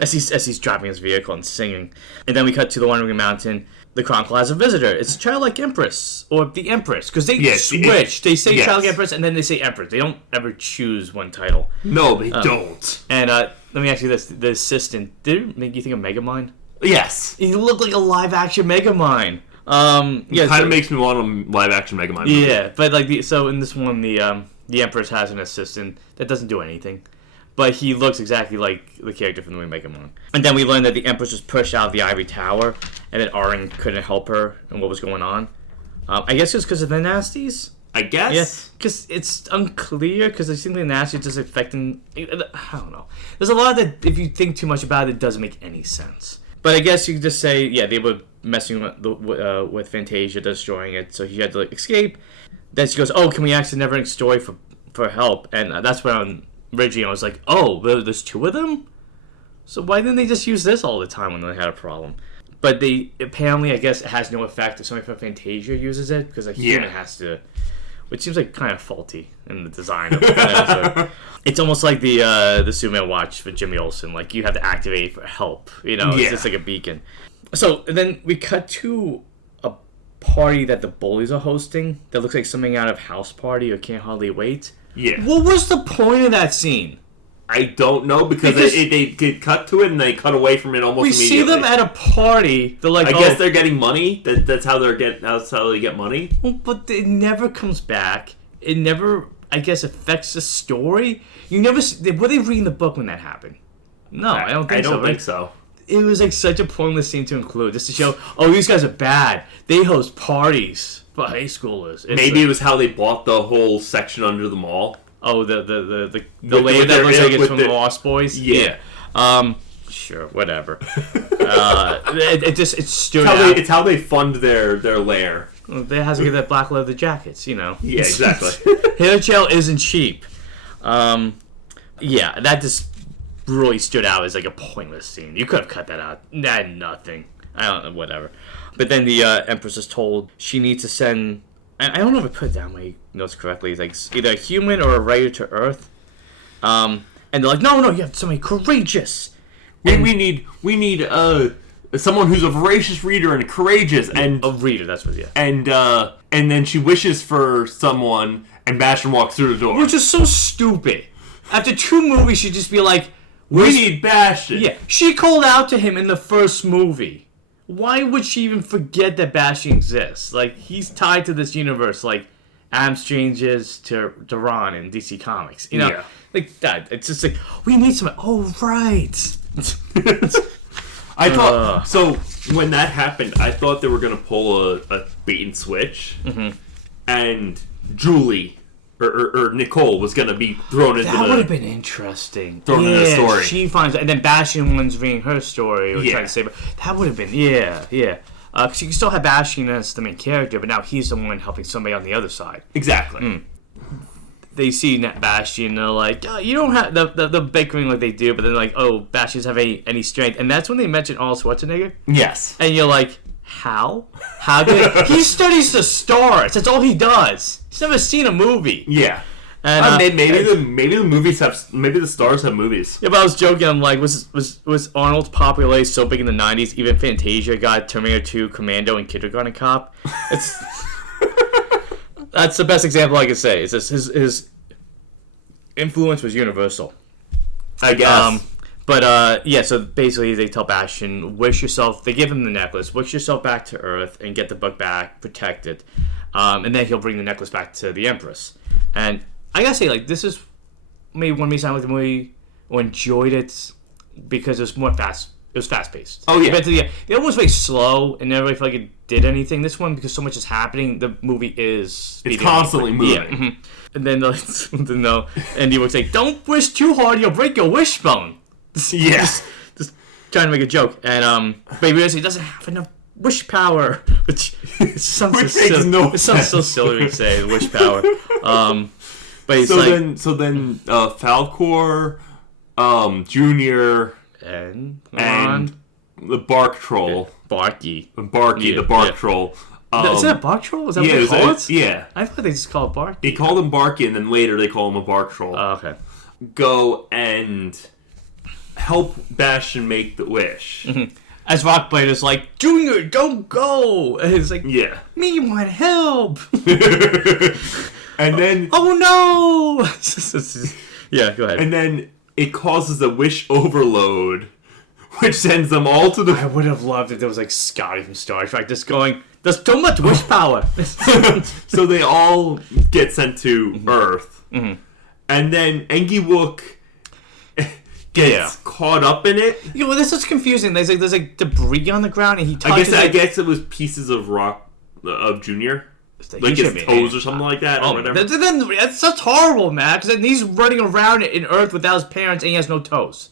as he's driving his vehicle and singing. And then we cut to the Wandering Mountain. The Chronicle has a visitor. It's Childlike Empress, or the Empress, because they switch. They say Childlike Empress, and then they say Empress. They don't ever choose one title. No, they don't. And let me ask you this. The assistant, did it make you think of Megamind? Yes. He looked like a live-action Megamind. It kind of makes me want a live-action Megamind movie. Yeah, but so in this one, the Empress has an assistant that doesn't do anything. But he looks exactly like the character from the movie Megamind. And then we learned that the Empress was pushed out of the Ivory Tower, and that Arin couldn't help her and what was going on. I guess it's because of the Nasties? I guess? Yeah, because it's unclear, because I think the Nasties just affecting... I don't know. There's a lot that, if you think too much about it, it doesn't make any sense. But I guess you could just say, they were messing with Fantasia, destroying it, so he had to escape. Then she goes, can we ask the NeverEnding Story for help? And that's when... Originally, I was like, there's two of them? So why didn't they just use this all the time when they had a problem? But they, apparently, I guess, it has no effect if somebody from Fantasia uses it, because a human has to, which seems like kind of faulty in the design of it. It's almost like the Superman watch for Jimmy Olsen. Like, you have to activate it for help, It's just like a beacon. So then we cut to a party that the bullies are hosting that looks like something out of House Party or Can't Hardly Wait. Yeah. What was the point of that scene? I don't know, because they get cut to it and they cut away from it almost immediately. We see them at a party. They're like, I guess they're getting money. That's how they get money. Well, but it never comes back. It never, I guess, affects the story. You never. Were they reading the book when that happened? No, I don't think so. I don't think so. It was like such a pointless scene to include, just to show, these guys are bad. They host parties. For high schoolers. Maybe it was how they bought the whole section under the mall. Oh, the lady that looks like it's from the Lost Boys? Yeah. Sure, whatever. It stood out. It's how they fund their lair. Well, they have to get that black leather jackets, Yeah, exactly. Hair gel isn't cheap. That just really stood out as like a pointless scene. You could have cut that out. Nothing. I don't know, whatever. But then the Empress is told she needs to send... I don't know if I put down my notes correctly. It's like either a human or a writer to Earth. And they're like, no, you have somebody courageous. We need someone who's a voracious reader and courageous and a reader. That's what. Yeah. And then she wishes for someone, and Bastian walks through the door, which is so stupid. After 2 movies, she'd just be like, "We need Bastian." Yeah, she called out to him in the first movie. Why would she even forget that Bastian exists? Like, he's tied to this universe, like Adam Strange is to Ron in DC Comics. You know, like that. It's just like, we need someone. Oh, right. I thought so when that happened. I thought they were gonna pull a bait and switch, and Julie or Nicole was gonna be thrown into. That would have been interesting. Thrown into the story. She finds, and then Bastian one's reading her story or trying to save her. That would have been yeah. Because you can still have Bastian as the main character, but now he's the one helping somebody on the other side. Exactly. They see Bastian, and they're like, oh, you don't have the bickering like they do, but then like, oh, Bastian doesn't have any strength, and that's when they mention Arnold Schwarzenegger. Yes. And you're like, how? How did he studies the stars? That's all he does. He's never seen a movie. Yeah. And maybe the movies have, maybe the stars have movies. Yeah, but I was joking. I'm like, was Arnold's popularity so big in the '90s? Even Fantasia got Terminator 2, Commando, and Kindergarten Cop. It's that's the best example I could say. It's just his influence was universal, I guess. So basically they tell Bastian, they give him the necklace, wish yourself back to Earth and get the book back, protect it, and then he'll bring the necklace back to the Empress. And I gotta say, like, this is maybe one reason I liked the movie or enjoyed it, because it was more fast. It was fast paced. Oh yeah. The other one was very slow and never really felt like it did anything. This one, because so much is happening, the movie is constantly moving. Yeah. Mm-hmm. And then Andy was like, "Don't wish too hard, you'll break your wishbone." Yeah. just trying to make a joke, and but he realizes he doesn't have enough wish power, which sounds so silly. It sounds so silly to say wish power. But he's so then Falcor, Junior, and the Bark Troll, Barky, the Bark Troll. Is that a Bark Troll? Is that what they call it? Yeah. I thought they just call it Barky. They called him Barky, and then later they call him a Bark Troll. Oh, okay. Go and help Bastian make the wish. Mm-hmm. As Rockblade is like, Junior, don't go! And he's like, yeah. Me want help! And then... Oh no! Yeah, go ahead. And then it causes a wish overload, which sends them all to the... I would have loved it. There was like Scotty from Star Trek just going, there's too much wish power! So they all get sent to Earth. Mm-hmm. And then Engi Wook gets caught up in it. Yeah, well, this is confusing. There's like debris on the ground, and he touches I guess it was pieces of rock of Junior, like his toes or something like that, or whatever. That's horrible, man. Because he's running around in Earth without his parents, and he has no toes.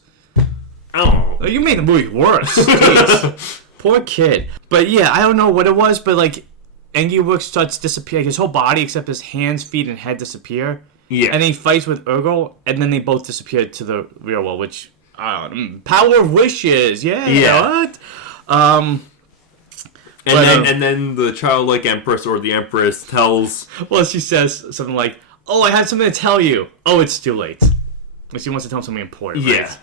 Oh, you made the movie worse. Poor kid. But yeah, I don't know what it was, but like Engi Wook starts disappearing. His whole body, except his hands, feet, and head, disappear. Yeah. And then he fights with Urgel, and then they both disappear to the real world, which, power of wishes, yeah. What? And then the childlike Empress or the Empress tells... Well, she says something like, oh, I have something to tell you. Oh, it's too late. Like, she wants to tell him something important, right? Yeah.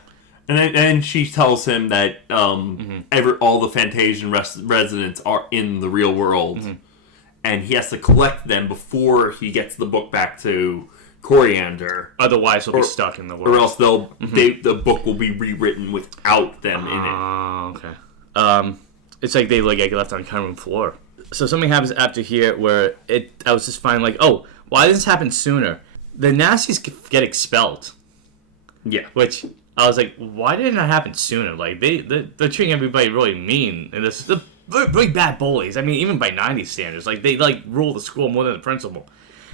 And she tells him that all the Fantasian residents are in the real world, and he has to collect them before he gets the book back to Coriander. Otherwise, he'll be stuck in the world. Or else the book will be rewritten without them in it. Oh, okay. It's like they get left on the cutting room floor. So something happens after here where I was just finding like, oh, why did this happen sooner? The Nazis get expelled. Yeah. Which I was like, why didn't that happen sooner? Like they're treating everybody really mean, and they're really bad bullies. I mean, even by '90s standards, like they rule the school more than the principal.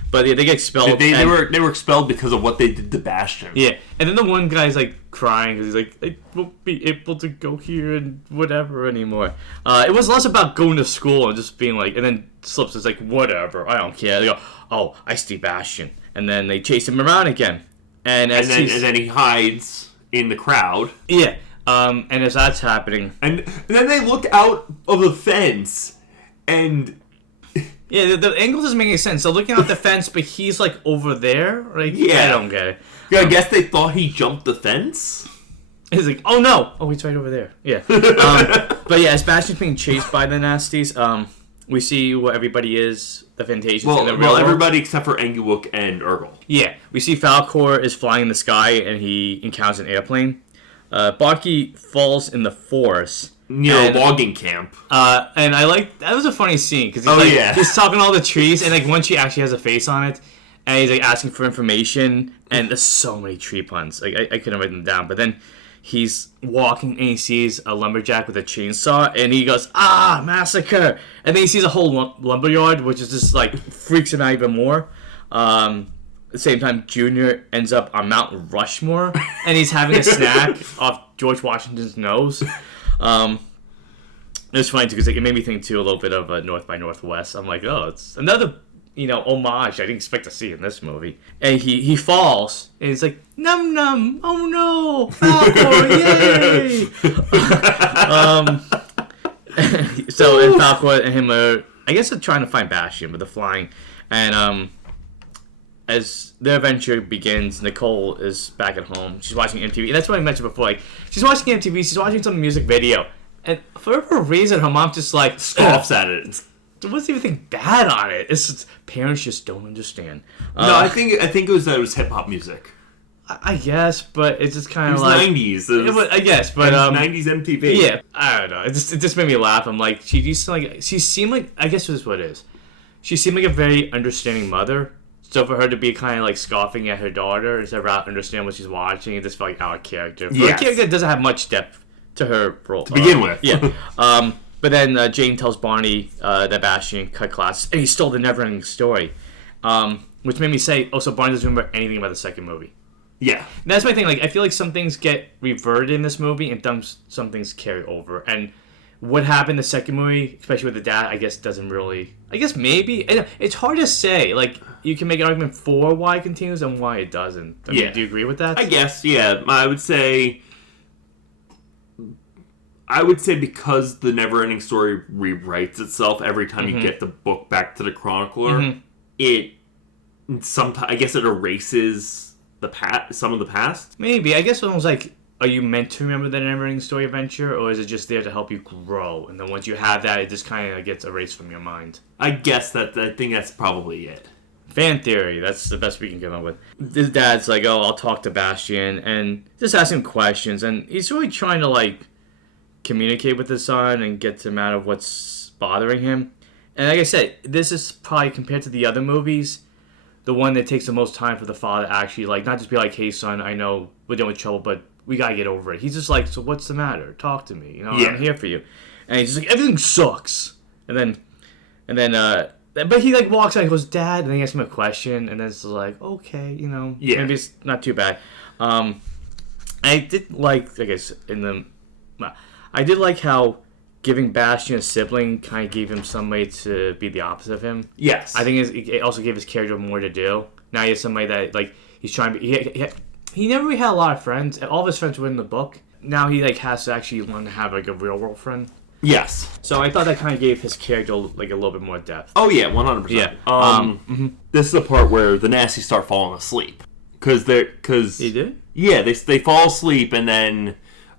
But yeah, they get expelled. They were expelled because of what they did to Bastian. Yeah, and then the one guy's like crying because he's like, I won't be able to go here and whatever anymore. It was less about going to school and just being like, and then Slips is like, whatever, I don't care. They go, oh, I see Bastian, and then they chase him around again, and then he hides in the crowd. Yeah, and as that's happening, and then they look out of the fence, and. Yeah, the angle doesn't make any sense. So looking out the fence, but he's like over there. Like, yeah, I don't get it. Yeah, I guess they thought he jumped the fence. He's like, oh no! Oh, he's right over there. Yeah. But yeah, as Bastian's being chased by the nasties, we see where everybody is, the Fantasians in the real world. Everybody except for Engelwook and Urgle. Yeah. We see Falcor is flying in the sky, and he encounters an airplane. Barky falls in the forest. Near a logging camp. And I like... That was a funny scene, because he's talking to all the trees, and like one tree actually has a face on it, and he's like asking for information, and there's so many tree puns. Like, I couldn't write them down, but then he's walking and he sees a lumberjack with a chainsaw and he goes, massacre! And then he sees a whole lumberyard, which is just like freaks him out even more. At the same time, Junior ends up on Mount Rushmore and he's having a snack off George Washington's nose. It was funny too because it made me think too a little bit of North by Northwest. I'm like, oh, it's another homage I didn't expect to see in this movie. And he falls, and it's like, num num, oh no, Falcor, yay! So, and Falcor and him are, I guess they're trying to find Bastian, but they're flying. And as their adventure begins, Nicole is back at home. She's watching MTV. And that's what I mentioned before. Like, she's watching MTV, she's watching some music video. And for whatever reason, her mom just like scoffs at it. There wasn't anything bad on it. It's just, parents just don't understand. No, I think it was that it was hip hop music. I guess, but it's just kind of like 90s. I guess, but 90s MTV. Yeah, I don't know. It just made me laugh. I'm like, she seemed like, I guess this is what it is. She seemed like a very understanding mother. So for her to be kind of like scoffing at her daughter instead of understand what she's watching, it just felt like out of character. For a character that doesn't have much depth to her role to begin with. Yeah. But then Jane tells Barney that Bastian cut class, and he stole the NeverEnding Story, which made me say, oh, so Barney doesn't remember anything about the second movie. Yeah. And that's my thing. Like, I feel like some things get reverted in this movie, and some things carry over. And what happened in the second movie, especially with the dad, I guess doesn't really... I guess maybe... It's hard to say. Like, you can make an argument for why it continues and why it doesn't. I mean, do you agree with that? I guess, yeah. I would say because the NeverEnding Story rewrites itself every time you get the book back to the chronicler, I guess it erases some of the past. Maybe. I guess it was like, are you meant to remember the NeverEnding Story adventure, or is it just there to help you grow? And then once you have that, it just kind of gets erased from your mind. I guess I think that's probably it. Fan theory. That's the best we can come up with. His dad's like, oh, I'll talk to Bastian, and just ask him questions, and he's really trying to like communicate with his son and get to him out of what's bothering him. And like I said, this is probably, compared to the other movies, the one that takes the most time for the father to actually, like, not just be like, hey son, I know we're dealing with trouble, but we gotta get over it. He's just like, so what's the matter? Talk to me. I'm here for you. And he's just like, everything sucks. And then but he like walks out and goes, Dad, and then he asks him a question, and then it's like, okay, maybe it's not too bad. I did like, I guess, I did like how giving Bastian a sibling kind of gave him somebody to be the opposite of him. Yes. I think it also gave his character more to do. Now he has somebody that, like, he's trying to be... He never really had a lot of friends. All of his friends were in the book. Now he, like, has to actually learn to have, like, a real-world friend. Yes. So I thought that kind of gave his character, like, a little bit more depth. Oh, yeah, 100%. Yeah. This is the part where the nasties start falling asleep. Because He did? Yeah, they fall asleep, and then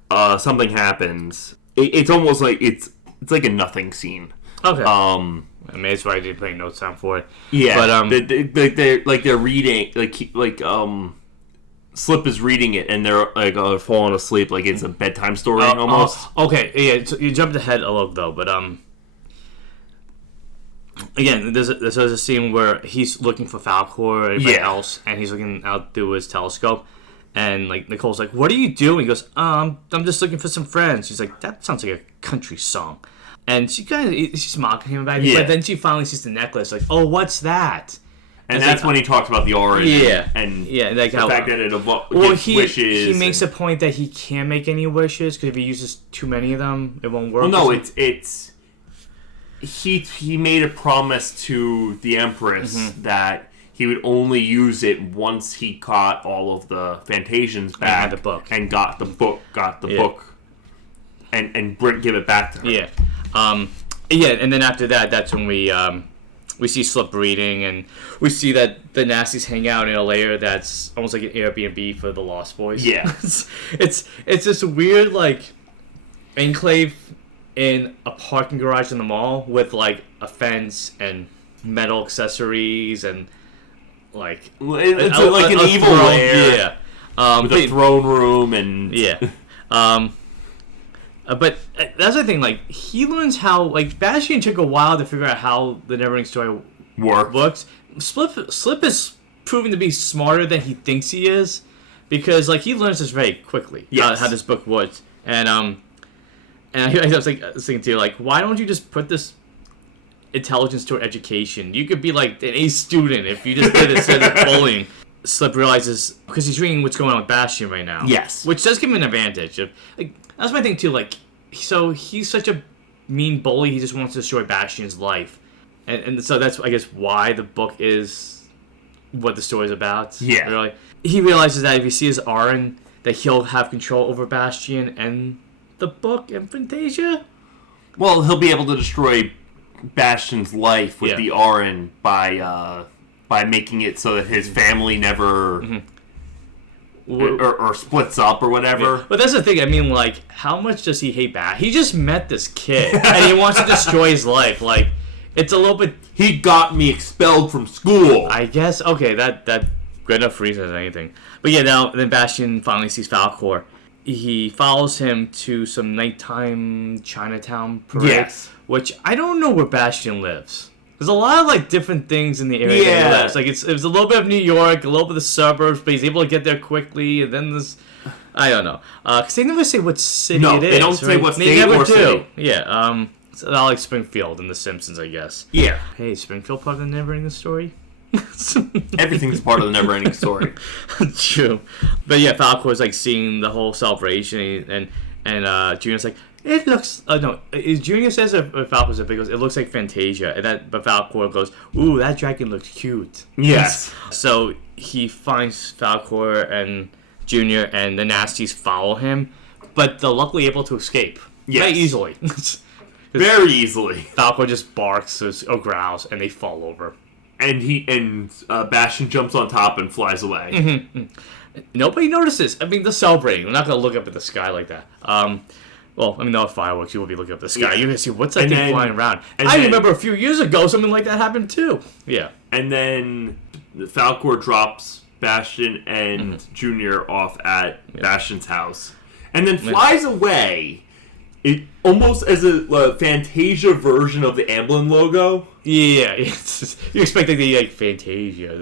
something happens. It's almost like it's like a nothing scene. Okay. I mean, that's why I didn't put any notes down for it. Yeah, but they're reading Slip is reading it, and they're like falling asleep, like it's a bedtime story almost. Okay, yeah. So you jumped ahead a little though, but again, there's a scene where he's looking for Falcor or anybody else, and he's looking out through his telescope. And, like, Nicole's like, what are you doing? He goes, I'm just looking for some friends. She's like, that sounds like a country song. And she's mocking him about it. But then she finally sees the necklace, like, oh, what's that? And that's when he talks about the origin. Yeah. And like the fact that it wishes. He makes a point that he can't make any wishes, because if he uses too many of them, it won't work. Well, no, it's... He made a promise to the Empress that he would only use it once he caught all of the Fantasians back and the book. And got the book, and give it back to her. Yeah. And then after that, that's when we we see Slip reading, and we see that the Nasties hang out in a lair that's almost like an Airbnb for the Lost Boys. Yeah. it's this weird, like, enclave in a parking garage in the mall with, like, a fence and metal accessories and, like... It's like an evil throne, lair. Yeah. With a throne room and... Yeah. But that's the thing, like, he learns how, like, Bastian took a while to figure out how the NeverEnding Story works. Slip is proven to be smarter than he thinks he is, because, like, he learns this very quickly, how this book works. And I was thinking too, like, why don't you just put this intelligence toward education? You could be, like, an A student if you just did it instead of bullying. Slip realizes, because he's reading what's going on with Bastian right now. Yes. Which does give him an advantage. Like, that's my thing, too. Like, so he's such a mean bully, he just wants to destroy Bastian's life. And so that's, I guess, why the book is what the story's about. Yeah. Really. He realizes that if he sees Aaron, that he'll have control over Bastian and the book and Fantasia. Well, he'll be able to destroy Bastian's life with the Arin by making it so that his family never or splits up or whatever. Yeah. But that's the thing. I mean, like, how much does he hate Bat? He just met this kid, and he wants to destroy his life. Like, it's a little bit... He got me expelled from school. I guess. Okay, that good enough reason as anything. But yeah, now then Bastian finally sees Falcor. He follows him to some nighttime Chinatown parade. Yes. Which, I don't know where Bastian lives. There's a lot of, like, different things in the area that he lives. Like, it was a little bit of New York, a little bit of the suburbs, but he's able to get there quickly, and then there's... I don't know. Because they never say what city it is. No, they don't say what state or city. Yeah, it's not like Springfield in The Simpsons, I guess. Yeah. Hey, Springfield part of the NeverEnding Story? Everything's part of the NeverEnding Story. True. But yeah, Falcor's, like, seeing the whole celebration, and Junior's like, it looks... no, Junior says if Falcor's up, he goes, it looks like Fantasia. But Falcor goes, ooh, that dragon looks cute. Yes. So he finds Falcor and Junior, and the Nasties follow him, but they're luckily able to escape. Yes. Very easily. Very easily. Falcor just barks or growls, and they fall over. And Bastian jumps on top and flies away. Nobody notices. I mean, they're celebrating. We're not going to look up at the sky like that. Well, I mean, no fireworks. You will be looking up at the sky. You're going to see what's that thing flying around. I remember a few years ago something like that happened too. Yeah. And then Falcor drops Bastian and Junior off at Bastian's house. And then flies away. It almost as a Fantasia version of the Amblin logo. Yeah. You expect like Fantasia.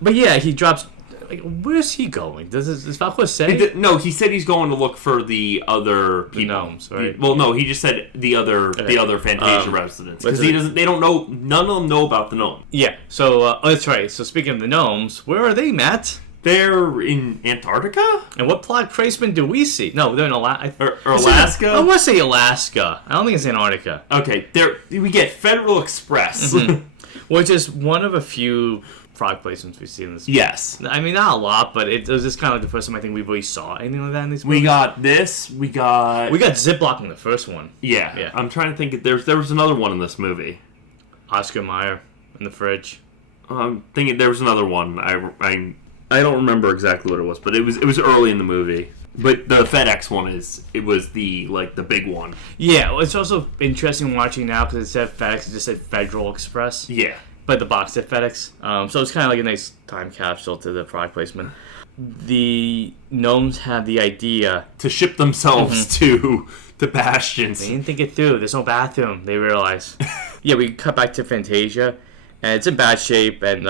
But yeah, he drops... Like, where's he going? Does Falcor say? No, he said he's going to look for the other people. The gnomes, right? Well, no, he just said the other Fantasia residents because they don't know. None of them know about the gnome. Yeah. So that's right. So speaking of the gnomes, where are they, Matt? They're in Antarctica. And what plot placement do we see? No, they're in Alaska. Alaska. I want to say Alaska. I don't think it's Antarctica. Okay, we get Federal Express, which is one of a few product placements we see in this. Yes. I mean, not a lot, but it was just kind of like the first time I think we really saw anything like that in these movies. We got this. We got Ziploc in the first one. Yeah. I'm trying to think. There was another one in this movie. Oscar Mayer in the fridge. I'm thinking there was another one. I don't remember exactly what it was, but it was early in the movie. But the FedEx one was the big one. Yeah, well, it's also interesting watching now because it said FedEx, it just said Federal Express. Yeah. But the box said FedEx. So it's kind of like a nice time capsule to the product placement. The gnomes had the idea to ship themselves to Bastian's. They didn't think it through. There's no bathroom, they realize. Yeah, we cut back to Fantasia, and it's in bad shape, and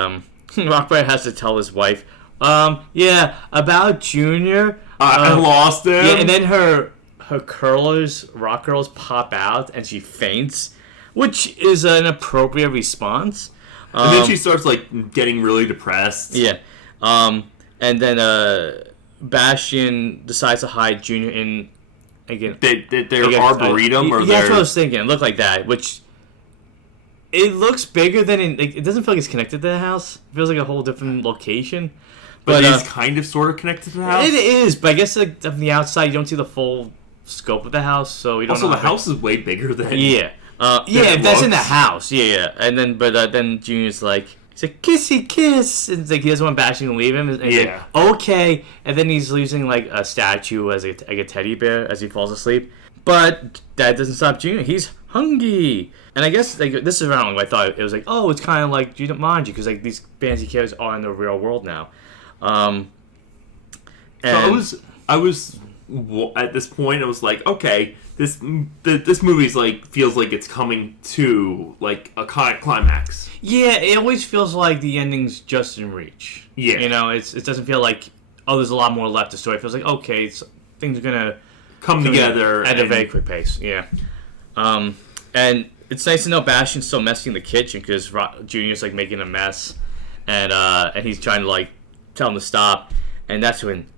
Rockbright has to tell his wife, about Junior. I lost him. Yeah, and then her rock curlers pop out, and she faints, which is an appropriate response. And then she starts, getting really depressed. Yeah. And then Bastian decides to hide Junior in, again... Their arboretum? Or that's what I was thinking. It looked like that, which... It looks bigger than... it doesn't feel like it's connected to the house. It feels like a whole different location. But it is kind of sort of connected to the house? It is, but I guess from the outside you don't see the full scope of the house, so you don't know. Also, the house is way bigger than... Yeah. Yeah, if that's in the house. Yeah. And then, then Junior's like, he's like, kissy kiss. And it's like, he doesn't want Bastian to leave him. And he's like, okay. And then he's using, like, a statue as like a teddy bear as he falls asleep. But that doesn't stop Junior. He's hungry. And I guess, like, this is around when I thought it was like, oh, it's kind of like, you don't mind you, because, like, these fantasy characters are in the real world now. And so I was at this point, I was like, okay, this movie's like feels like it's coming to like a climax. Yeah, it always feels like the ending's just in reach. Yeah, you know, it doesn't feel like there's a lot more left to story. It feels like okay, things are gonna come together at a very quick pace. Yeah, and it's nice to know Bastian's still messing in the kitchen because Junior's like making a mess, and he's trying to like tell him to stop, and that's when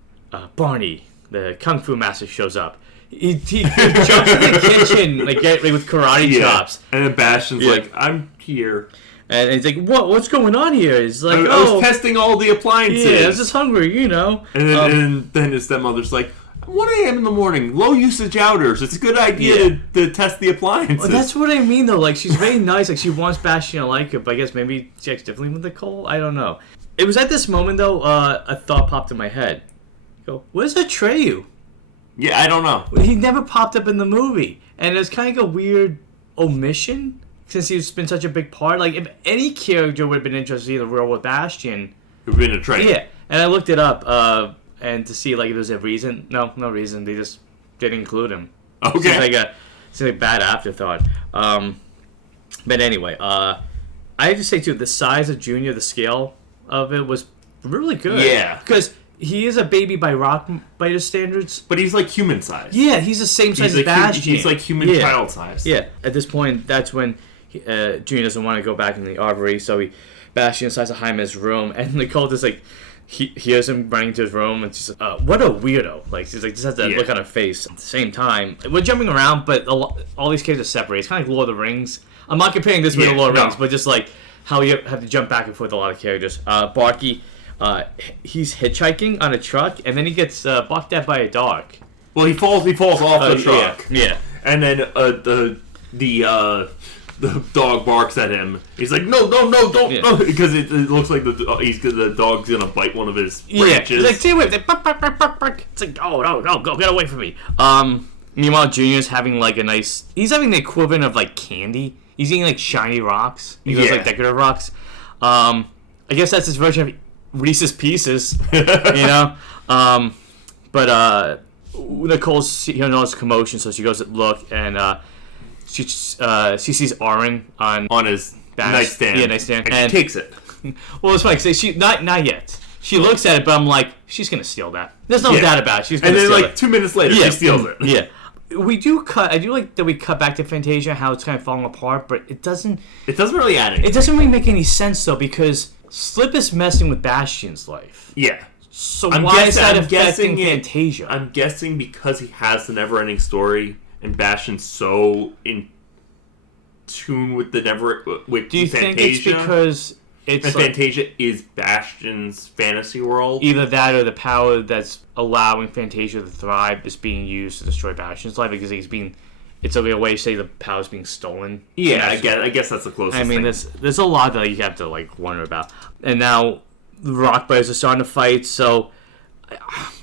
Barney, the kung fu master, shows up. He jumps in the kitchen like with karate chops, and then Bastian's like, "I'm here," and he's like, What's going on here?" He's like, I was testing all the appliances. Yeah, I was just hungry, you know." And then his stepmother's like, 1 a.m. in the morning, low usage outers. It's a good idea to test the appliances. Well, that's what I mean, though. Like, she's very nice. Like, she wants Bastian to like her, but I guess maybe she acts differently with Nicole. I don't know. It was at this moment, though, a thought popped in my head. Go, where's Atreyu? Yeah, I don't know. He never popped up in the movie. And it was kind of a weird omission, since he's been such a big part. Like, if any character would have been interested in the real with Bastian, it would have been Atreyu. Yeah, and I looked it up, and to see, like, if there's a reason. No reason. They just didn't include him. Okay. It's like a bad afterthought. But anyway, I have to say, too, the size of Junior, the scale of it was really good. Yeah. Because he is a baby by rock biter standards. But he's like human size. Yeah, he's the same size as Bastian. He's like human child size. Yeah. At this point, that's when Junior doesn't want to go back in the arbory, so Bastian decides to hide in his room, and Nicole just like he hears him running to his room, and she's like, what a weirdo. Like, she's like, just has that look on her face. At the same time, we're jumping around, but all these characters are separate. It's kind of like Lord of the Rings. I'm not comparing this with Lord of the Rings, but just like how you have to jump back and forth with a lot of characters. Barky, he's hitchhiking on a truck, and then he gets bucked at by a dog. Well, he falls off the truck. Yeah. And then the dog barks at him. He's like, no, don't, no, because it looks like the dog's gonna bite one of his branches. He's like, stay away. It's like, oh, no, go, get away from me. Meanwhile, Junior's having like he's having the equivalent of like candy. He's eating like shiny rocks. He goes like decorative rocks. I guess that's his version of Reese's Pieces, you know? But Nicole's hearing all this commotion, so she goes to look, and she sees Aaron on his nightstand. Yeah, nightstand. And she takes it. Well, it's funny, because not yet. She looks at it, but I'm like, she's going to steal that. There's no doubt about it. She's going to steal it. And then, like, 2 minutes later, she steals it. Yeah. I do like that we cut back to Fantasia, how it's kind of falling apart, but it doesn't really add anything. It doesn't really make any sense, though, because Slip is messing with Bastian's life. Yeah. So why is that affecting Fantasia? I'm guessing because he has the NeverEnding Story, and Bastian's so in tune with the with Do you Fantasia. think it's because it's Fantasia is Bastian's fantasy world? Either that or the power that's allowing Fantasia to thrive is being used to destroy Bastian's life, because it's a way to say the power's being stolen. Yeah, I guess that's the closest. I mean, there's a lot that you have to like wonder about. And now the Rock Brothers are starting to fight, so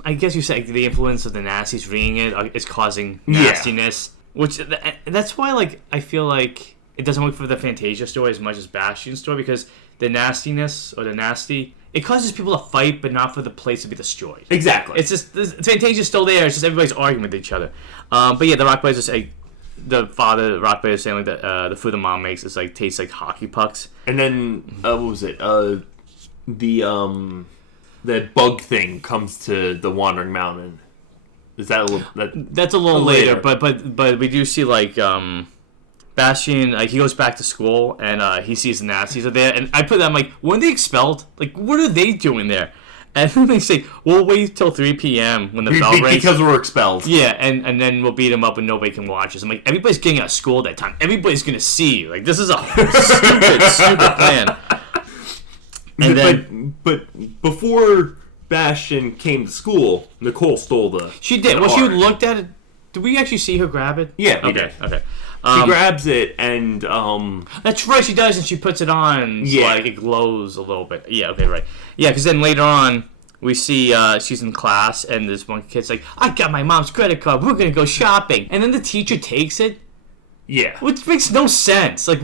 I guess you said the influence of the nasties reading it is causing nastiness, which that's why like I feel like it doesn't work for the Fantasia story as much as Bastian's story, because the nastiness or the nasty, it causes people to fight, but not for the place to be destroyed. Exactly. It's just Fantasia's still there. It's just everybody's arguing with each other. But yeah, the Rock Brothers say the father, Rock Brothers, saying like the food the mom makes is like tastes like hockey pucks. And then what was it? The bug thing comes to the Wandering Mountain. Is that a little? That's a little later, but we do see like Bastian, like he goes back to school and he sees the Nazis are there, and I put that, I'm like, when they expelled? Like, what are they doing there? And then they say, we'll wait till 3 p.m. when the bell rings. Because we're expelled. Yeah, and then we'll beat them up and nobody can watch us. I'm like, everybody's getting out of school at that time. Everybody's going to see. Like, this is a stupid plan. And then, but before Bastian came to school, Nicole stole the... She did. Well, she looked at it. Did we actually see her grab it? Yeah, we okay, did. Okay. She grabs it and That's right, she does, and she puts it on. So, like, it glows a little bit. Yeah, okay, right. Yeah, because then later on, we see she's in class, and this one kid's like, I got my mom's credit card. We're gonna go shopping, and then the teacher takes it. Yeah, which makes no sense. Like,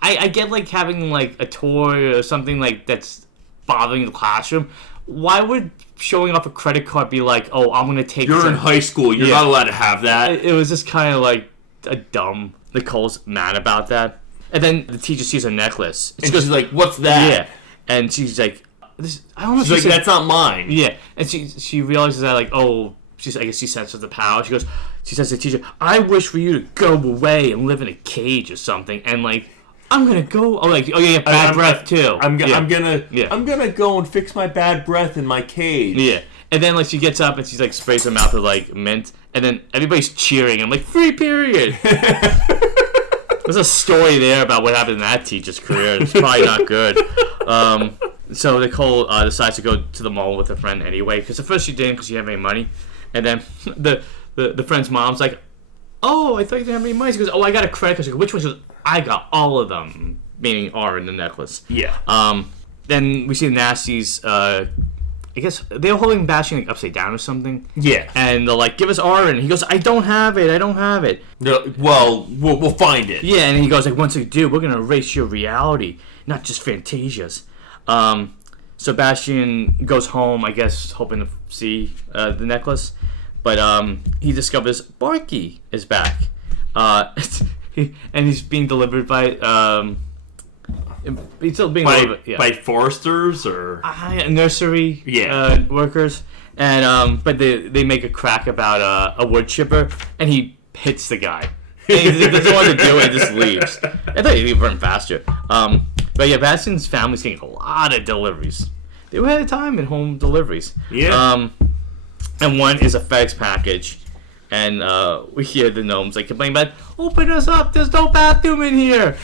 I get like having like a toy or something like that's bothering the classroom. Why would showing off a credit card be like, oh, I'm gonna take? You're in high school. You're not allowed to have that. It was just kind of like a dumb. Nicole's mad about that, and then the teacher sees a necklace, and she's like, "What's that?" Yeah, and she's like, I don't know. She's like, "That's not mine." Yeah, and she realizes that like, oh, I guess she senses the power. She says to the teacher, "I wish for you to go away and live in a cage or something." And like, I'm gonna go. Oh, like, oh yeah, bad breath too. I'm gonna go and fix my bad breath in my cage. Yeah, and then like she gets up and she's like sprays her mouth with like mint, and then everybody's cheering. I'm like, free period. There's a story there about what happened in that teacher's career. It's probably not good. So Nicole decides to go to the mall with a friend anyway, because at first she didn't because she didn't have any money, and then the friend's mom's like, "Oh, I thought you didn't have any money." She goes, "Oh, I got a credit card." She goes, "Which one?" She goes, "I got all of them," meaning R in the necklace. Yeah. Then we see the Nasties. I guess they were holding Bastian like upside down or something. Yeah. And they're like, "Give us R," and he goes, "I don't have it. I don't have it." Well, we'll find it. Yeah, and he goes like, "Once we do, we're gonna erase your reality, not just Fantasias." So Bastian goes home, I guess, hoping to see the necklace, but he discovers Barky is back, and he's being delivered by he's still being delivered by foresters or nursery workers, and but they make a crack about a wood chipper, and he hits the guy. And he doesn't want to do it, he just leaves. I thought he'd run faster. But yeah, Bastian's family's getting a lot of deliveries. They were at a time in home deliveries. Yeah. And one is a FedEx package, and we hear the gnomes like complaining about, "Open us up! There's no bathroom in here."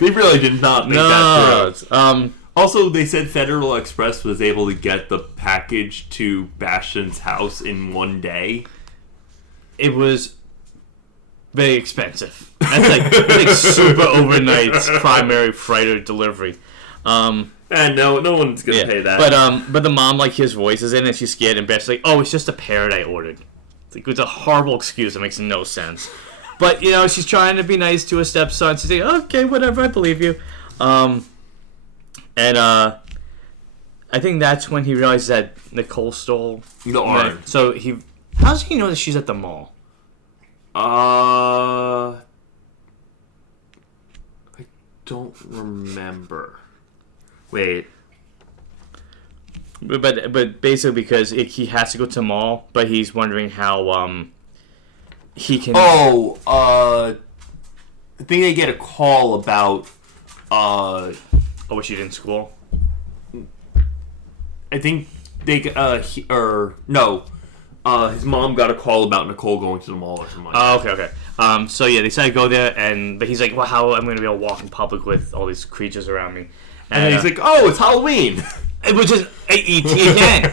They really did not make that true. No. Also, they said Federal Express was able to get the package to Bastian's house in one day. It was very expensive. That's like super overnight primary freighter delivery. And no one's gonna pay that. But the mom like hears voices in it, and she's scared and she's like, "Oh, it's just a parrot I ordered." It's a horrible excuse that makes no sense. But she's trying to be nice to her stepson. She's like, "Okay, whatever, I believe you." And I think that's when he realizes that Nicole stole the arm. So how does he know that she's at the mall? I don't remember. Wait. But basically because he has to go to the mall, but he's wondering how he can. I think they get a call about what she did in school. I think they his mom got a call about Nicole going to the mall or something. Oh, okay. So yeah, they decided to go there, but he's like, "Well, how am I going to be able to walk in public with all these creatures around me?" And then he's like, "Oh, it's Halloween." It was just E.T. again.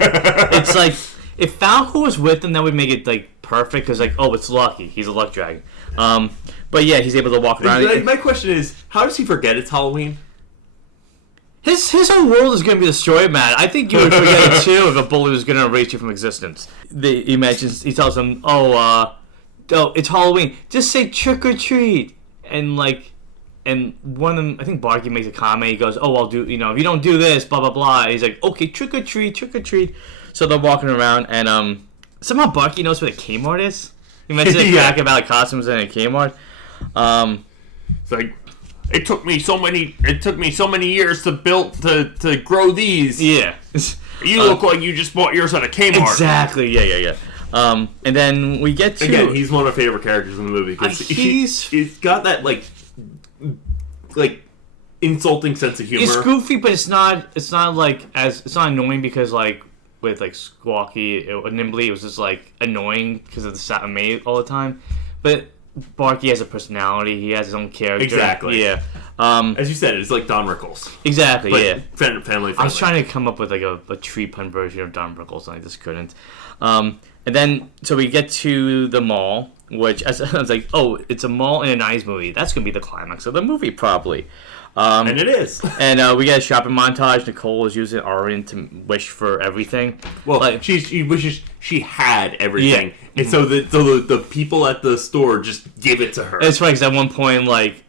It's like if Falco was with him, that would make it like perfect because it's Lucky. He's a luck dragon. But yeah, he's able to walk around. My question is, how does he forget it's Halloween? His whole world is going to be destroyed, man. I think you would forget it too if a bully was going to erase you from existence. He tells them, "Oh, it's Halloween. Just say trick or treat." And one of them, I think Barky makes a comment. He goes, "Oh, I'll do, if you don't do this, blah, blah, blah." He's like, "Okay, trick or treat. So they're walking around, and somehow Barky knows what a Kmart is. He mentioned a crack about costumes in a Kmart. It's like, it took me so many years to grow these. Yeah. You look like you just bought yours at a Kmart. Exactly, yeah. And then we get to... Again, he's one of my favorite characters in the movie. Because he's got that, like insulting sense of humor. It's goofy, but it's not annoying because with Squawky or Nimbly, it was just annoying because of the sound it made all the time. But Barky has a personality. He has his own character. Exactly. Yeah. As you said, it's like Don Rickles. Exactly. But yeah. Family friendly. I was trying to come up with a tree pun version of Don Rickles, and I just couldn't. And then, so we get to the mall, which I was like, oh, it's a mall in a 90s movie. That's going to be the climax of the movie, probably. And it is. And we get a shopping montage. Nicole is using Orin to wish for everything. Well, like, she wishes she had everything. Yeah. And so the people at the store just give it to her. It's funny because at one point, like,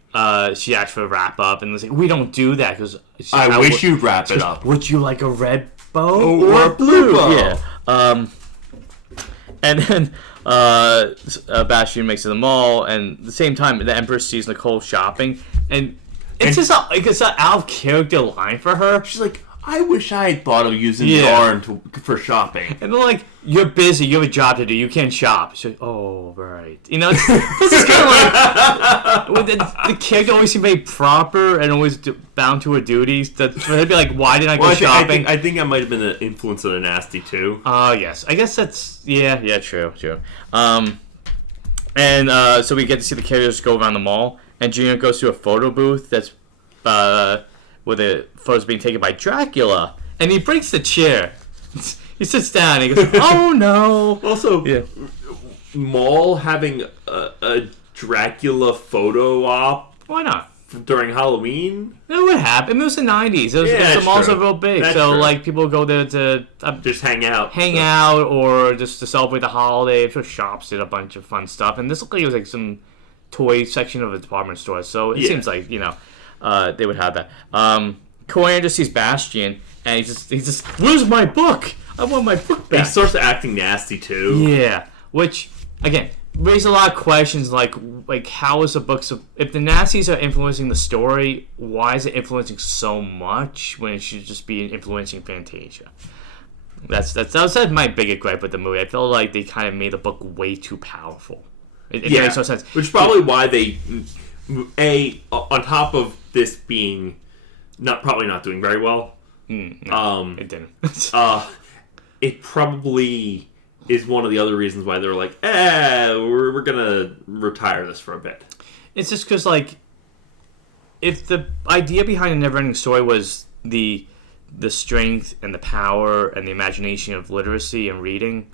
she asked for a wrap up, and it's like, we don't do that because I wish you'd wrap it up. Would you like a red bow or a blue bow? Yeah. And then Bastian makes it to the mall, and at the same time, the Empress sees Nicole shopping, and it's just it's an out of character line for her. She's like, I wish I had thought of using yarn for shopping. And they're like, you're busy, you have a job to do, you can't shop. She's like, oh, right. You know, this is kind of like, the character always seems very proper and always bound to her duties. They'd be like, why didn't I go shopping? I think that might have been the influence of the Nasty, too. Yes. I guess that's, yeah, true. So we get to see the characters go around the mall, and Junior goes to a photo booth that's, where the photo's being taken by Dracula, and he breaks the chair. He sits down and he goes, oh no. Also, mall having a Dracula photo op. Why not? During Halloween? It would happen. It was the 90s. The malls are real big. That's so, true. Like, people would go there to just hang out. Or just to celebrate the holiday. I'm sure shops did a bunch of fun stuff. And this looked like it was like some toy section of a department store. So it seems like, you know, they would have that. Coriander just sees Bastian, and he's just, where's my book? I want my book back. He starts acting nasty too. Yeah, which again raises a lot of questions, like how is the book? If the Nazis are influencing the story, why is it influencing so much when it should just be influencing Fantasia? That's my biggest gripe with the movie. I feel like they kind of made the book way too powerful. It makes no sense. Which is probably why they, on top of this being probably not doing very well. It didn't. It probably is one of the other reasons why they were like, we're gonna retire this for a bit. It's just because, like, if the idea behind a NeverEnding Story was the strength and the power and the imagination of literacy and reading,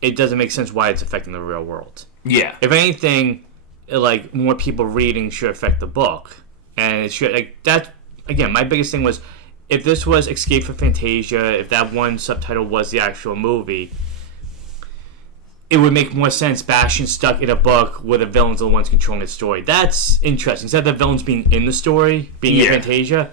it doesn't make sense why it's affecting the real world. Yeah. If anything, like, more people reading should affect the book, and it should, like, that. Again, my biggest thing was, if this was Escape from Fantasia, if that one subtitle was the actual movie, it would make more sense Bastian stuck in a book where the villains are the ones controlling the story. That's interesting. Instead of the villains being in the story, being in Fantasia,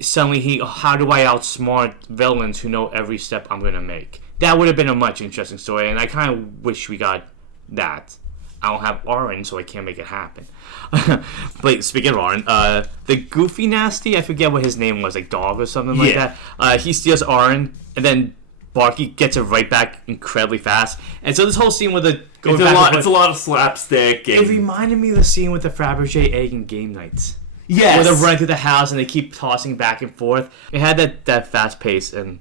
suddenly how do I outsmart villains who know every step I'm going to make? That would have been a much interesting story, and I kind of wish we got that. I don't have Orin, so I can't make it happen. But speaking of Orin, the goofy Nasty, I forget what his name was, like Dog or something like that. He steals Orin, and then Barky gets it right back incredibly fast. And so this whole scene with the it's a lot of slapstick. It reminded me of the scene with the Fabergé egg and game nights. Yes. Where they're running through the house and they keep tossing back and forth. It had that fast pace, and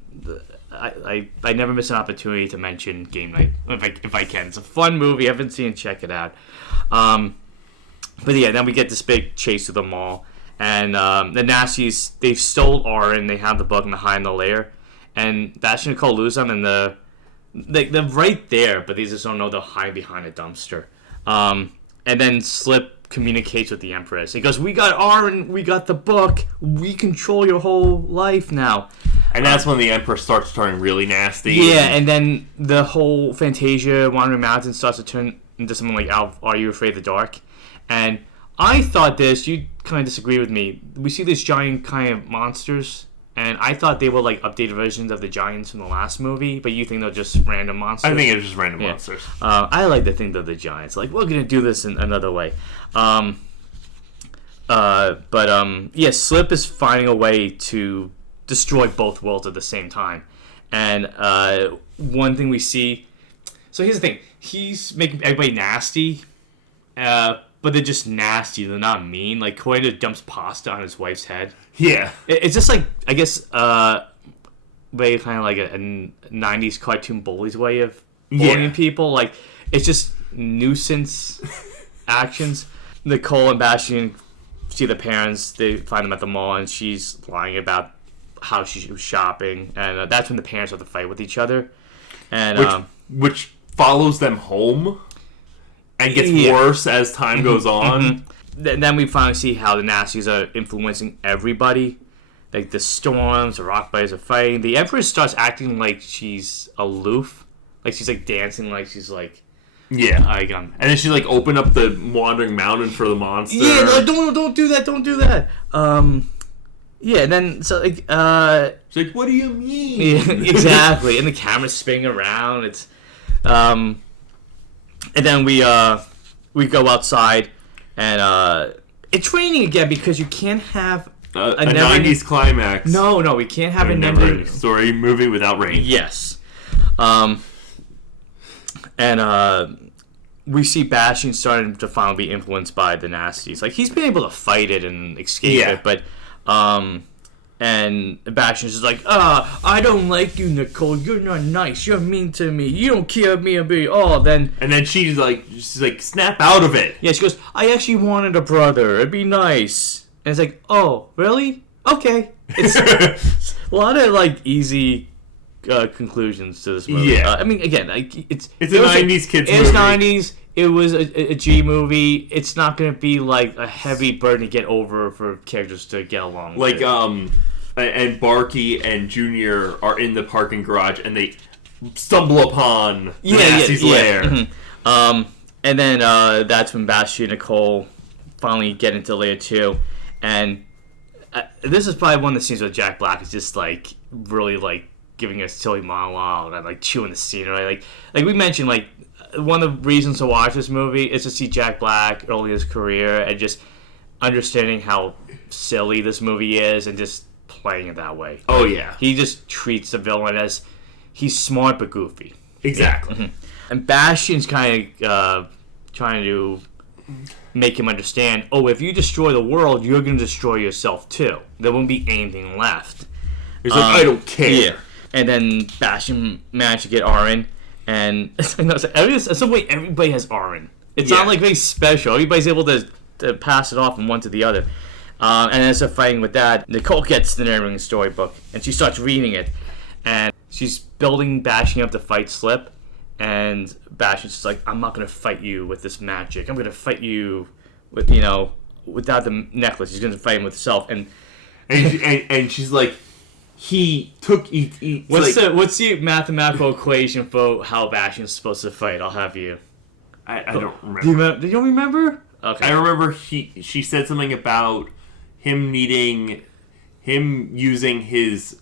I never miss an opportunity to mention Game Night if I can. It's a fun movie. I haven't seen it. Check it out. But yeah, then we get this big chase to the mall, and the Nazis, they stole Orin. They have the book and they hide in the lair, and Bastian and Nicole lose them, and they're right there, but they just don't know they're hiding behind a dumpster. And then Slip communicates with the Empress. He goes, we got Orin, we got the book, we control your whole life now. And that's when the Empress starts turning really nasty. Yeah, and then the whole Fantasia Wandering Mountain starts to turn into something like Are You Afraid of the Dark? And I thought you kind of disagree with me. We see these giant kind of monsters, and I thought they were like updated versions of the giants from the last movie, but you think they're just random monsters? I think it's just random monsters. I like to think they're the giants. Like, we're going to do this in another way. Slip is finding a way to destroy both worlds at the same time. And one thing we see... So here's the thing. He's making everybody nasty, but they're just nasty. They're not mean. Like, Koida dumps pasta on his wife's head. Yeah. It's just like, I guess, very kind of like a 90s cartoon bullies way of bullying people. Like, it's just nuisance actions. Nicole and Bastian see the parents. They find them at the mall, and she's lying about how she was shopping. And that's when the parents have to fight with each other. And which follows them home and gets worse as time goes on. Then we finally see how the Nazis are influencing everybody. Like the Storms, the Rockbiters are fighting. The Empress starts acting like she's aloof. Like she's like dancing like she's like... Yeah. And then she like opened up the Wandering Mountain for the monster. Yeah, like, don't do that, don't do that. Yeah, and then, so like, she's like, what do you mean? Yeah, exactly. And the camera's spinning around. It's, and then we go outside, and, it's raining again because you can't have a 90s climax. No, we can't have a NeverEnding Story movie without rain. Yes. And we see Bastian starting to finally be influenced by the Nazis. Like, he's been able to fight it and escape it, but, and Bastian's just like, I don't like you, Nicole. You're not nice. You're mean to me. You don't care about me. Oh, then... And then she's like, snap out of it. Yeah, she goes, I actually wanted a brother. It'd be nice. And it's like, oh, really? Okay. It's a lot of, like, easy... conclusions to this movie. Yeah. I mean, again, it's a 90s kids movie. It's 90s. It was a G movie. It's not going to be like a heavy burden to get over for characters to get along with. Like, and Barky and Junior are in the parking garage and they stumble upon the Nazi's lair. Mm-hmm. And then that's when Bastian and Nicole finally get into layer 2. And this is probably one of the scenes where Jack Black is just like really like giving a silly monologue and like chewing the scenery. Like we mentioned, like one of the reasons to watch this movie is to see Jack Black early in his career and just understanding how silly this movie is and just playing it that way. Oh yeah, he just treats the villain as he's smart but goofy. Exactly. Yeah. Mm-hmm. And Bastian's kind of trying to make him understand. Oh, if you destroy the world, you're going to destroy yourself too. There won't be anything left. He's like, I don't care. Yeah. And then Bastian managed to get Aaron, and at some point everybody has Aaron. It's not like very special. Everybody's able to pass it off from one to the other. And as they're fighting with that, Nicole gets the NeverEnding Story book, and she starts reading it, and she's building Bastian up to fight Slip, and Bastian's just like, I'm not going to fight you with this magic. I'm going to fight you with, without the necklace. He's going to fight him with himself. And she's like, What's the mathematical equation for how Bastian's supposed to fight? I'll have you. I don't remember. Do you remember? Okay. I remember she said something about him using his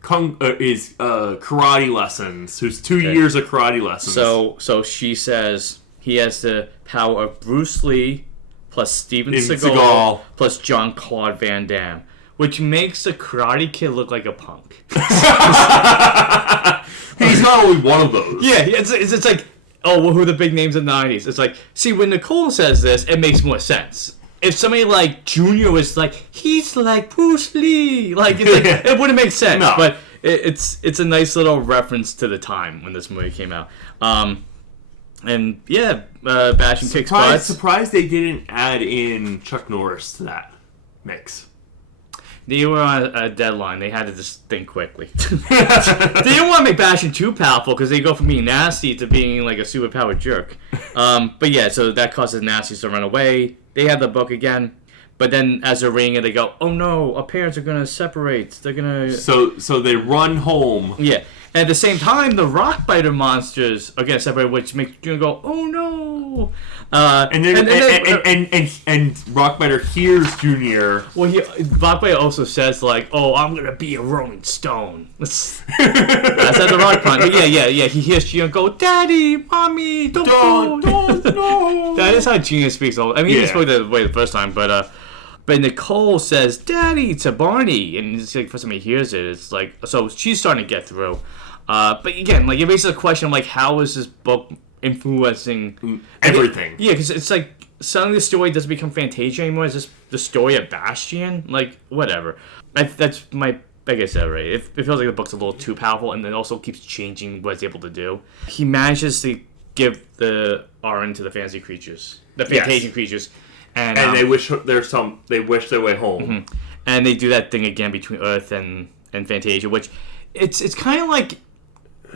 karate lessons. His 2 years of karate lessons. So she says he has the power of Bruce Lee plus Steven Seagal plus Jean-Claude Van Damme. Which makes the Karate Kid look like a punk. He's not only one of those. Yeah, it's like, oh, well, who are the big names of the 90s? It's like, see, when Nicole says this, it makes more sense. If somebody like Junior was like, he's like Bruce Lee, like, it's like it wouldn't make sense. No. But it's a nice little reference to the time when this movie came out. And yeah, Bastian kicks butt. Surprised they didn't add in Chuck Norris to that mix. They were on a deadline. They had to just think quickly. They didn't want to make Bastian too powerful because they go from being nasty to being like a superpowered jerk. But yeah, so that causes Nasties to run away. They have the book again. But then as they're reading it, they go, oh no, our parents are going to separate. They're going to... So they run home. Yeah. And at the same time, the Rockbiter monsters are going to separate, which makes you go, oh no. And Rockbiter hears Junior. Well, Rockbiter also says like, "Oh, I'm gonna be a Rolling Stone." That's at the rock pond. Yeah. He hears Junior go, "Daddy, Mommy, don't go." No. That is how Junior speaks. I mean, he spoke that way the first time, but Nicole says, "Daddy" to Barney, and it's like first time he hears it, it's like so she's starting to get through. But again, like it raises a question of like, how is this book influencing everything? Yeah, because it's like suddenly the story doesn't become Fantasia anymore. It's just the story of Bastian. Like whatever. That's my biggest error. Right? It feels like the book's a little too powerful, and then also keeps changing what it's able to do. He manages to give the RN to the fantasy creatures, the Fantasian creatures, and they wish their way home. Mm-hmm. And they do that thing again between Earth and Fantasia, which it's kind of like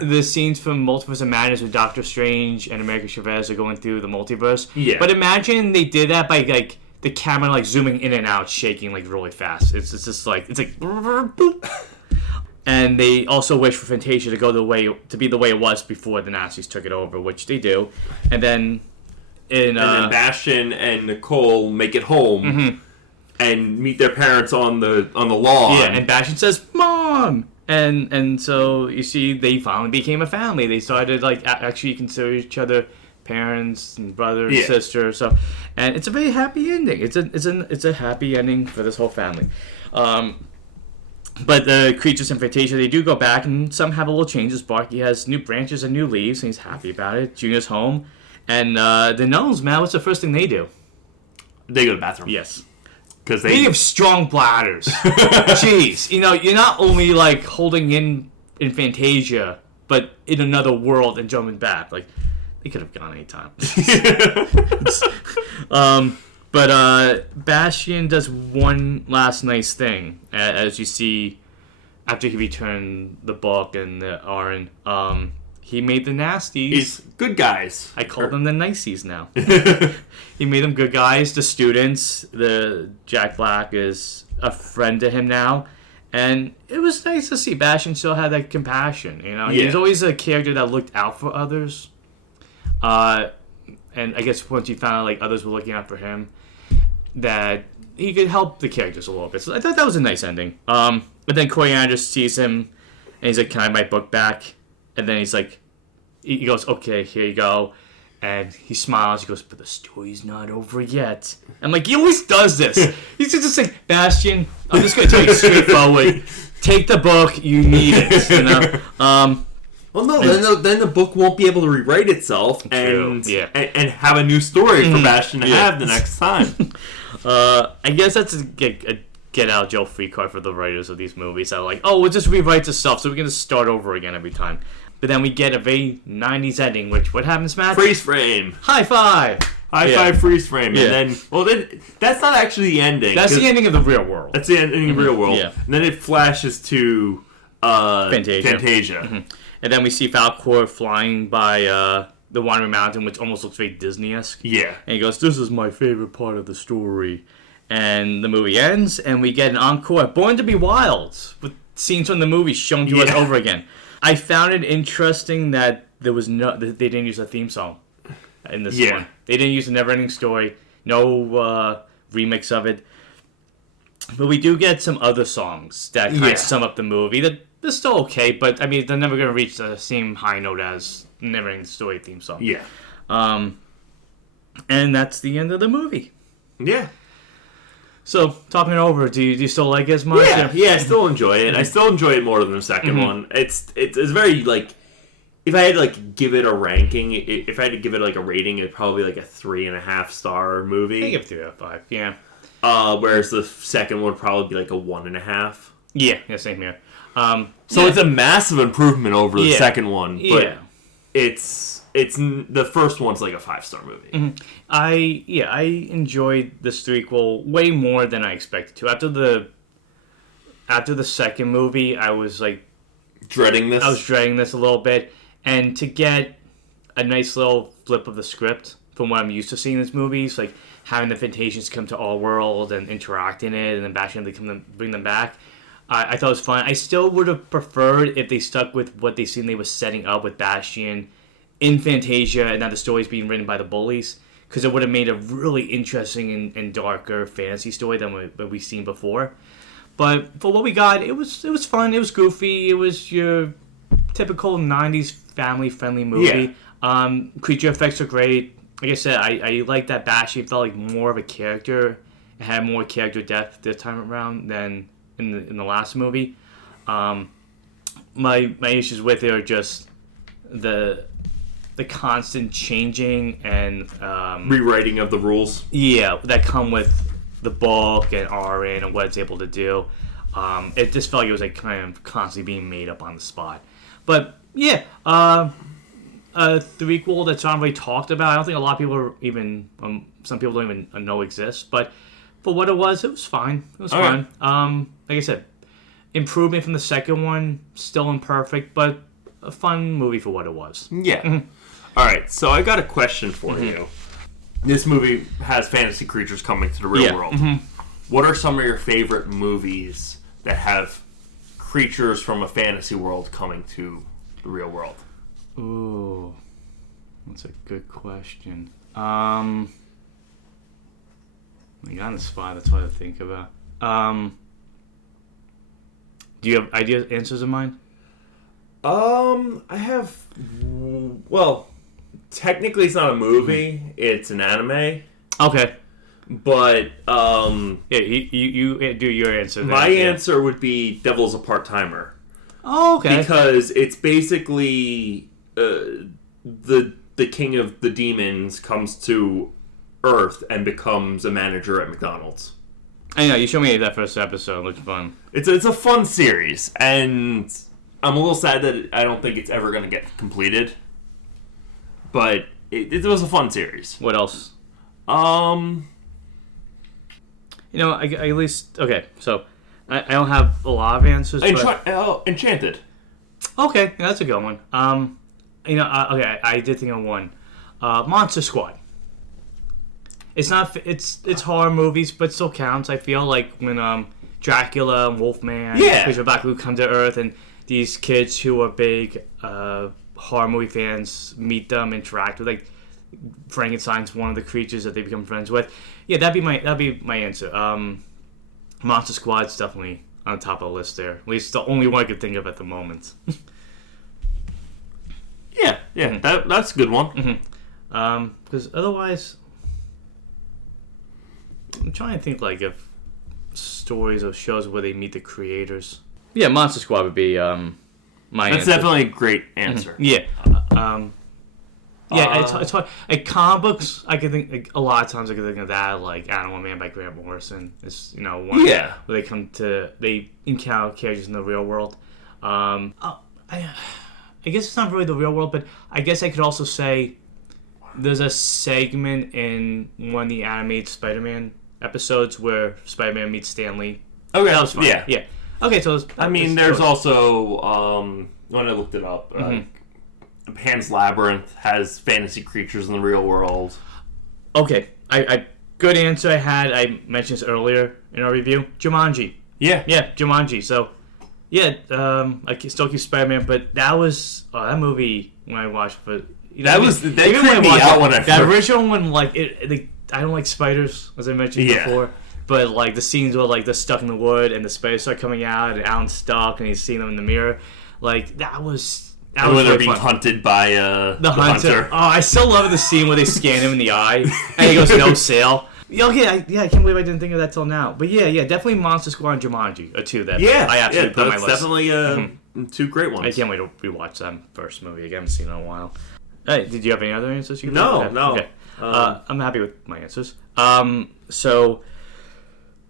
the scenes from Multiverse of Madness with Doctor Strange and America Chavez are going through the multiverse. Yeah. But imagine they did that by like the camera like zooming in and out, shaking like really fast. It's just like boop. And they also wish for Fantasia to go to be the way it was before the Nazis took it over, which they do. And then then Bastian and Nicole make it home and meet their parents on the lawn. Yeah, and Bastian says, "Mom." And so you see, they finally became a family. They started like actually consider each other parents and brother and sister. So, and it's a very happy ending. It's a happy ending for this whole family. But the creatures in Fantasia, they do go back, and some have a little changes. Barky has new branches and new leaves, and he's happy about it. Junior's home, and the gnomes, man, what's the first thing they do? They go to the bathroom. Yes. Because they have strong bladders. Jeez. You're not only like holding in Fantasia, but in another world and jumping back. Like, they could have gone anytime. But Bastian does one last nice thing, as you see after he returned the book and the Aron. He made the nasties. He's good guys. I call them the niceys now. He made them good guys. The students, the Jack Black is a friend to him now. And it was nice to see Bastian still had that compassion. He was always a character that looked out for others. And I guess once he found out like others were looking out for him, that he could help the characters a little bit. So I thought that was a nice ending. But then Coriander sees him, and he's like, "Can I have my book back?" And then he's like, he goes, "Okay, here you go." And he smiles. He goes, "But the story's not over yet." I'm like, he always does this. He's just like, "Bastian, I'm just going to tell you straightforward. Take the book. You need it." Well, no, then the book won't be able to rewrite itself and have a new story for Bastian to have the next time. I guess that's a get out of jail free card for the writers of these movies. That are like, "Oh, we'll just rewrite the stuff so we can just start over again every time." But then we get a very 90s ending, which, what happens, Matt? Freeze frame. High five. High five, freeze frame. And then, that's not actually the ending. That's the ending of the real world. That's the ending of the real world. Yeah. And then it flashes to Fantasia. And then we see Falcor flying by the Wandering Mountain, which almost looks very Disney-esque. Yeah. And he goes, "This is my favorite part of the story." And the movie ends, and we get an encore, Born to be Wild, with scenes from the movie shown to us over again. I found it interesting that they didn't use a theme song in this one. They didn't use a NeverEnding Story, no remix of it. But we do get some other songs that kind of sum up the movie. They're still okay, but I mean, they're never going to reach the same high note as NeverEnding Story theme song. Yeah. And that's the end of the movie. Yeah. So, talking it over, do you still like it as much? Yeah, I still enjoy it. I still enjoy it more than the second one. It's very, like, if I had to, like, give it a ranking, if I had to give it, like, a rating, it'd probably be, like, a 3.5 star movie. I give it 3 out of 5, yeah. Whereas the second one would probably be, like, a 1.5. Yeah, same here. So it's a massive improvement over the second one, but it's the first one's like a 5-star movie. I enjoyed the threequel way more than I expected to. After the second movie, I was like dreading this. I was dreading this a little bit, and to get a nice little flip of the script from what I'm used to seeing in these movies, like having the Fantasians come to our world and interact in it, and then Bastian they come bring them back. I thought it was fun. I still would have preferred if they stuck with what they seemed they was setting up with Bastian in Fantasia, and now the story's being written by the bullies, because it would have made a really interesting and darker fantasy story than what we've seen before. But for what we got, it was fun. It was goofy. It was your typical 90s family-friendly movie. Yeah. Creature effects are great. Like I said, I like that Bastian felt like more of a character. It had more character depth this time around than in the last movie. My issues with it are just the constant changing and rewriting of the rules. Yeah, that come with the book and Aron and what it's able to do. It just felt like it was like kind of constantly being made up on the spot. But yeah, a threequel that's not really talked about. I don't think a lot of people are even some people don't even know exists. But for what it was fine. It was fun. Like I said, improvement from the second one, still imperfect, but a fun movie for what it was. Yeah. All right, so I got a question for you. This movie has fantasy creatures coming to the real world. What are some of your favorite movies that have creatures from a fantasy world coming to the real world? Ooh, that's a good question. You got on the spot. That's what I think about. Do you have answers in mind? I have. Well, technically, it's not a movie; it's an anime. Okay. But yeah, you do your answer. My answer would be Devil's a Part-Timer. Oh, okay. Because it's basically the king of the demons comes to Earth and becomes a manager at McDonald's. I know, you showed me that first episode. It looked fun. It's a fun series, and I'm a little sad that I don't think it's ever going to get completed. But it was a fun series. What else? I at least... Okay, so I don't have a lot of answers, Enchanted. Okay, yeah, that's a good one. Okay, I did think of one. Monster Squad. It's not. It's horror movies, but still counts. I feel like when Dracula and Wolfman, Christopher Blackwood come to Earth, and these kids who are big horror movie fans meet them, interact with. Like Frankenstein's one of the creatures that they become friends with. Yeah, that'd be my answer. Monster Squad's definitely on top of the list there. At least the only one I could think of at the moment. Yeah, that's a good one. Because otherwise, I'm trying to think like of stories or shows where they meet the creators. Yeah, Monster Squad would be my answer. That's definitely a great answer. Yeah. It's hard. Like comic books, I could think like, a lot of times I could think of that, like Animal Man by Grant Morrison. It's one where they encounter characters in the real world. I guess it's not really the real world, but I guess I could also say there's a segment in one of the animated Spider-Man episodes where Spider-Man meets Stan Lee. Okay, that was fun. Yeah. Okay, so there's also when I looked it up, Pan's Labyrinth has fantasy creatures in the real world. Okay, I good answer. I mentioned this earlier in our review. Jumanji. Yeah, Jumanji. So. Yeah, I still keep Spider-Man, but that was that movie when I watched. But that creeped me out when I that original one. Like I don't like spiders, as I mentioned before. But like the scenes where like they're stuck in the wood and the spiders start coming out and Alan's stuck and he's seeing them in the mirror, like that was. And when they're being hunted by the hunter. Oh, I still love the scene where they scan him in the eye and he goes no sale. Okay, I can't believe I didn't think of that till now. But yeah, definitely Monster Squad and Jumanji are two that I absolutely put on my list. Definitely two great ones. I can't wait to rewatch that first movie. I haven't seen it in a while. Hey, did you have any other answers? No. Okay. I'm happy with my answers. So...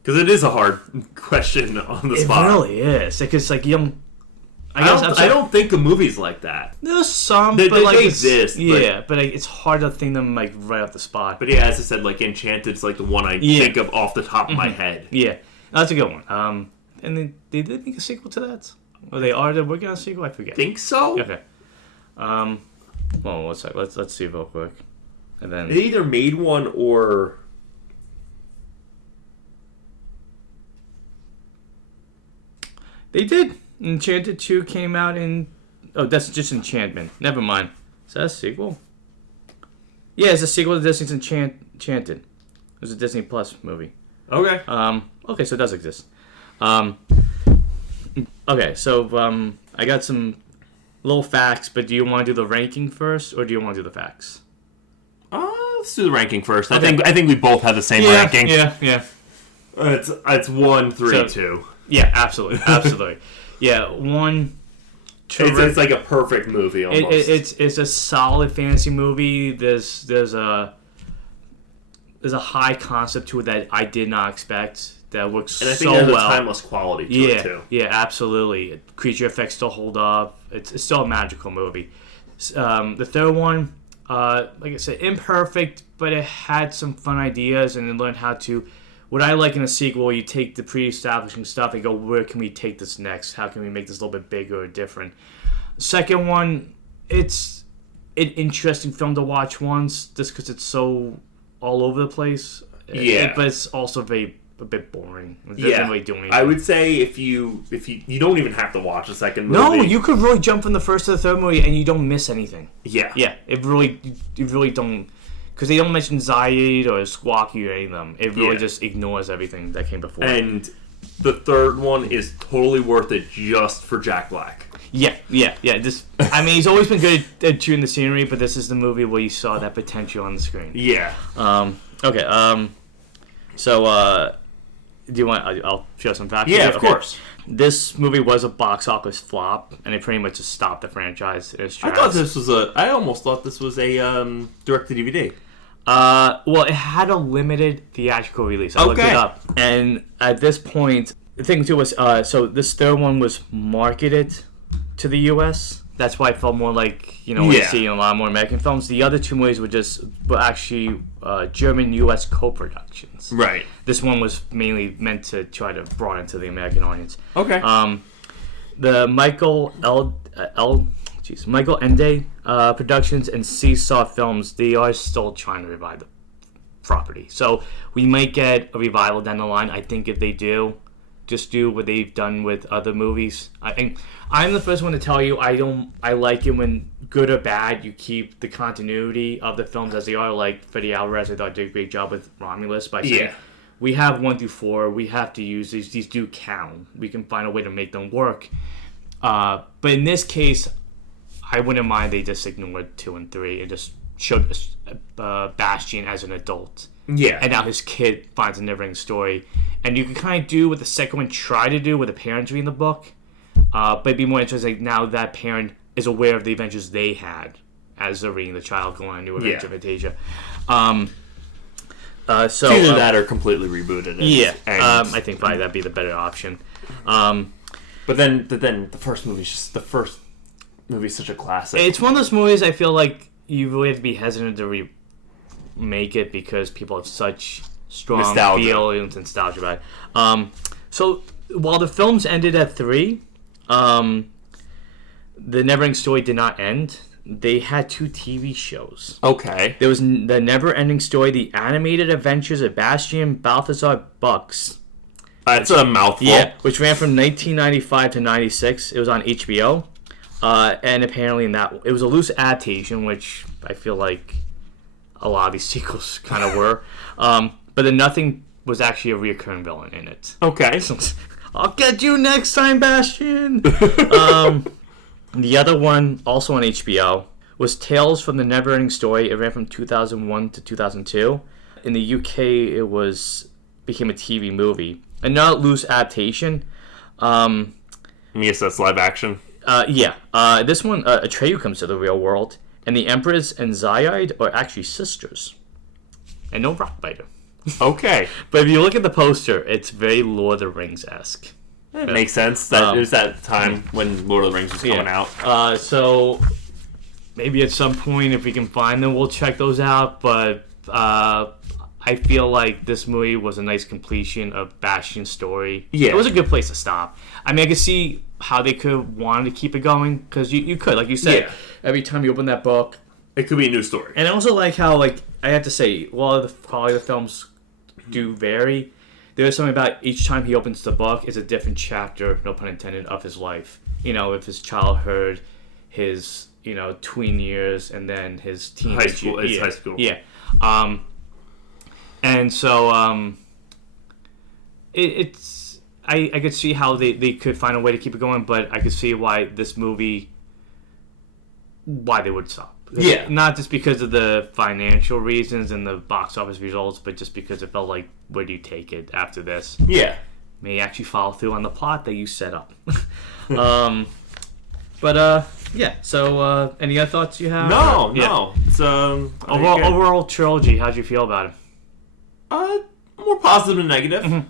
Because it is a hard question on the spot. It really is. Because, like, I don't think of movies like that. There's some, they like exist. But it's hard to think them like right off the spot. But yeah, as I said, like Enchanted's like the one I think of off the top of my head. Yeah, that's a good one. And then they did make a sequel to that, or they're working on a sequel. I forget. Think so. Okay. Well, let's see real quick, and then they either made one or. They did. Enchanted 2 came out in... Oh, that's just Enchantment. Never mind. Is that a sequel? Yeah, it's a sequel to Disney's Enchanted. It was a Disney Plus movie. Okay. Okay, so it does exist. Okay, so I got some little facts, but do you want to do the ranking first, or do you want to do the facts? Let's do the ranking first. Okay. I think we both have the same ranking. Yeah. It's 1, 3, 2. Yeah, absolutely. Yeah, one. It's like a perfect movie almost. It's a solid fantasy movie. There's a high concept to it that I did not expect. That works so well. And I think there's a timeless quality to it too. Yeah, absolutely. Creature effects still hold up. It's still a magical movie. The third one, like I said, imperfect, but it had some fun ideas and it learned how to. What I like in a sequel, you take the pre-establishing stuff and go, where can we take this next? How can we make this a little bit bigger or different? Second one, it's an interesting film to watch once, just because it's so all over the place. Yeah. But it's also a bit boring. It doesn't really do anything. I would say if you don't even have to watch the second movie. No, you could really jump from the first to the third movie and you don't miss anything. Yeah. Yeah, you really don't, because they don't mention Zayed or Squawky or any of them. It really just ignores everything that came before. And the third one is totally worth it just for Jack Black. Yeah. I mean, he's always been good at chewing the scenery, but this is the movie where you saw that potential on the screen. Yeah. Okay. So, do you want? I'll share some facts. Yeah, of course. This movie was a box office flop, and it pretty much just stopped the franchise in its tracks. I almost thought this was a direct-to-DVD. Well, it had a limited theatrical release. I looked it up, and at this point, the thing too was, so this third one was marketed to the U.S. That's why it felt more like, we see in a lot more American films. The other two movies were actually German-U.S. co-productions. Right. This one was mainly meant to try to broaden to the American audience. Okay. The Michael Ende Productions and Seesaw Films, they are still trying to revive the property. So we might get a revival down the line. I think if they do, just do what they've done with other movies. I'm the first one to tell you I like it when, good or bad, you keep the continuity of the films as they are. Like Freddy Alvarez, I thought did a great job with Romulus by saying, we have 1 through 4, we have to use these. These do count. We can find a way to make them work. But in this case, I wouldn't mind they just ignored 2 and 3 and just showed Bastian as an adult. Yeah. And now his kid finds a NeverEnding Story. And you can kind of do what the second one tried to do with the parents reading the book. But it'd be more interesting now that parent is aware of the adventures they had as they're reading the child going on a new adventure of Fantasia. So either that or completely rebooted it. I think probably that'd be the better option. But then the first movie's such a classic. It's one of those movies I feel like you really have to be hesitant to remake it because people have such strong feelings and nostalgia about it. So while the films ended at 3, the NeverEnding Story did not end. They had 2 TV shows. Okay. There was the NeverEnding Story, The Animated Adventures of Bastian Balthazar Bux. That's a mouthful. Yeah, which ran from 1995 to 96. It was on HBO. And apparently it was a loose adaptation, which I feel like a lot of these sequels kind of were. But then nothing was actually a reoccurring villain in it. Okay. I'll get you next time, Bastian! The other one, also on HBO, was Tales from the NeverEnding Story. It ran from 2001 to 2002. In the UK, it became a TV movie. Another loose adaptation. Yes, that's live action. This one, Atreyu comes to the real world, and the Empress and Zayed are actually sisters. And no Rockbiter. Okay. But if you look at the poster, it's very Lord of the Rings-esque. It makes sense. It was that time when Lord of the Rings was coming out. So maybe at some point, if we can find them, we'll check those out. But I feel like this movie was a nice completion of Bastian's story. Yeah. It was a good place to stop. I mean, I could see how they could want to keep it going, because you could, like you said, every time you open that book, it could be a new story. And I also like how, I have to say, while the quality of the films do vary, there's something about each time he opens the book is a different chapter, no pun intended, of his life. Of his childhood, his, tween years, and then his teenage high school. Yeah. And so, it's... I could see how they could find a way to keep it going, but I could see why this movie... why they would stop. Yeah. Not just because of the financial reasons and the box office results, but just because it felt like, where do you take it after this? Yeah. May actually follow through on the plot that you set up. So, any other thoughts you have? No. It's, overall trilogy, how'd you feel about it? More positive than negative. Mm-hmm.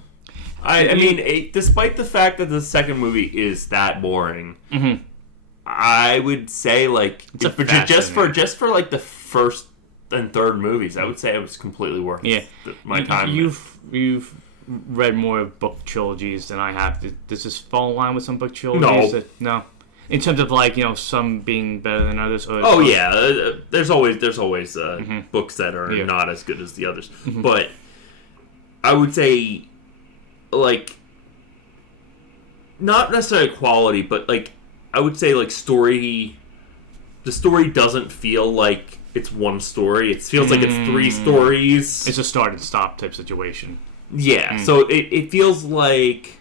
I mean, despite the fact that the second movie is that boring, I would say just for like the first and third movies, I would say it was completely worth my time. You've read more book trilogies than I have. Does this fall in line with some book trilogies? No. In terms of like some being better than others. Oh yeah, there's always books that are not as good as the others, but I would say like not necessarily quality, but like I would say like story. The story doesn't feel like it's one story. It feels like it's 3 stories. It's a start and stop type situation. Yeah, so it feels like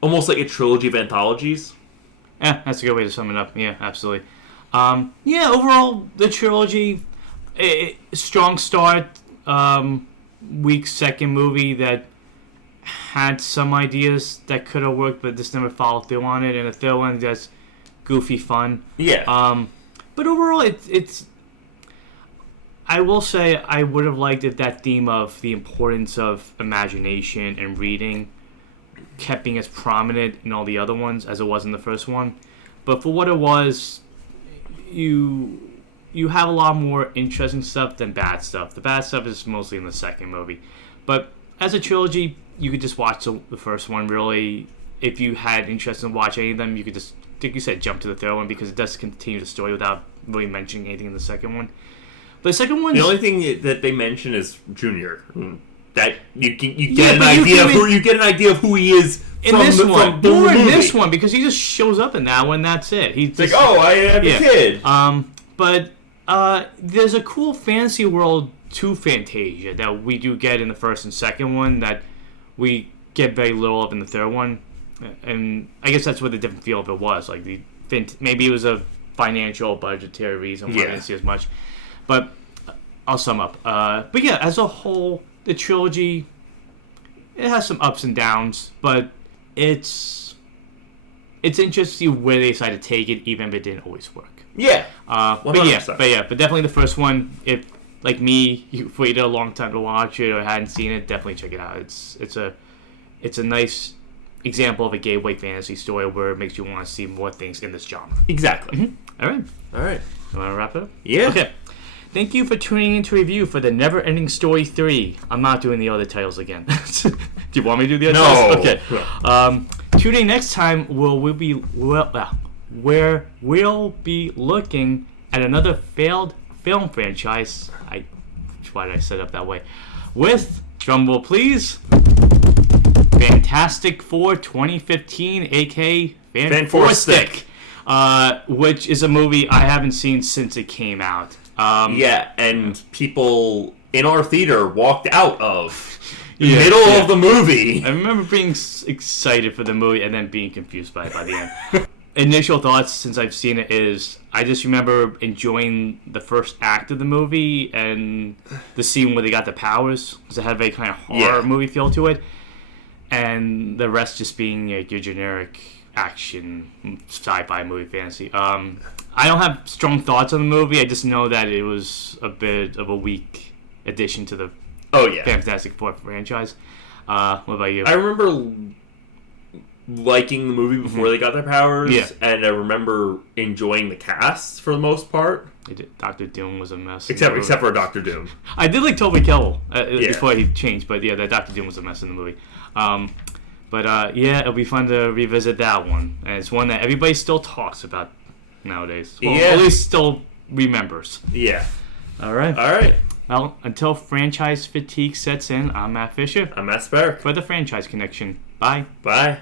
almost like a trilogy of anthologies. Yeah, that's a good way to sum it up. Yeah, absolutely. Overall, the trilogy, strong start, weak second movie that had some ideas that could have worked, but just never followed through on it, and a third one that's goofy fun. Yeah. But overall, it's. I will say I would have liked if that theme of the importance of imagination and reading kept being as prominent in all the other ones as it was in the first one. But for what it was, you have a lot more interesting stuff than bad stuff. The bad stuff is mostly in the second movie. But as a trilogy, you could just watch the first one, really. If you had interest in watching any of them, you could just, like you said, jump to the third one because it does continue the story without really mentioning anything in the second one. But the second one, the only thing that they mention is Junior. That you get an idea of who he is in this one. More in this one because he just shows up in that one. That's it. He's just, like, I have a kid. But there's a cool fantasy world to Fantasia that we do get in the first and second one that we get very little of in the third one, and I guess that's what the different feel of it was. Like maybe it was a financial, budgetary reason why I didn't see as much. But I'll sum up. But yeah, as a whole, the trilogy, it has some ups and downs, but it's interesting to see where they decided to take it, even if it didn't always work. Yeah. But definitely the first one. If like me, you've waited a long time to watch it or hadn't seen it, definitely check it out. It's a nice example of a gateway fantasy story where it makes you want to see more things in this genre. Exactly. Mm-hmm. All right. You want to wrap it up? Yeah. Okay. Thank you for tuning in to review for the NeverEnding Story 3. I'm not doing the other titles again. Do you want me to do the other titles? Okay. No. Tune in next time where we'll be looking at another failed film franchise. Why did I set it up that way? With, drumroll please, Fantastic Four 2015, aka Fantastic, which is a movie I haven't seen since it came out. And people in our theater walked out of the middle of the movie. I remember being excited for the movie and then being confused by it by the end. Initial thoughts since I've seen it is I just remember enjoying the first act of the movie and the scene where they got the powers because it had a very kind of horror movie feel to it, and the rest just being your generic action sci-fi movie fantasy. I don't have strong thoughts on the movie. I just know that it was a bit of a weak addition to the Fantastic Four franchise. What about you? I remember liking the movie before they got their powers, and I remember enjoying the cast for the most part. Dr. Doom was a mess. Except for Dr. Doom. I did like Toby Kebbell before he changed, but that Dr. Doom was a mess in the movie. It'll be fun to revisit that one. And it's one that everybody still talks about nowadays. Well, at least still remembers. Yeah. All right. Well, until franchise fatigue sets in, I'm Matt Fisher. I'm Matt Sparrow. For the Franchise Connection. Bye. Bye.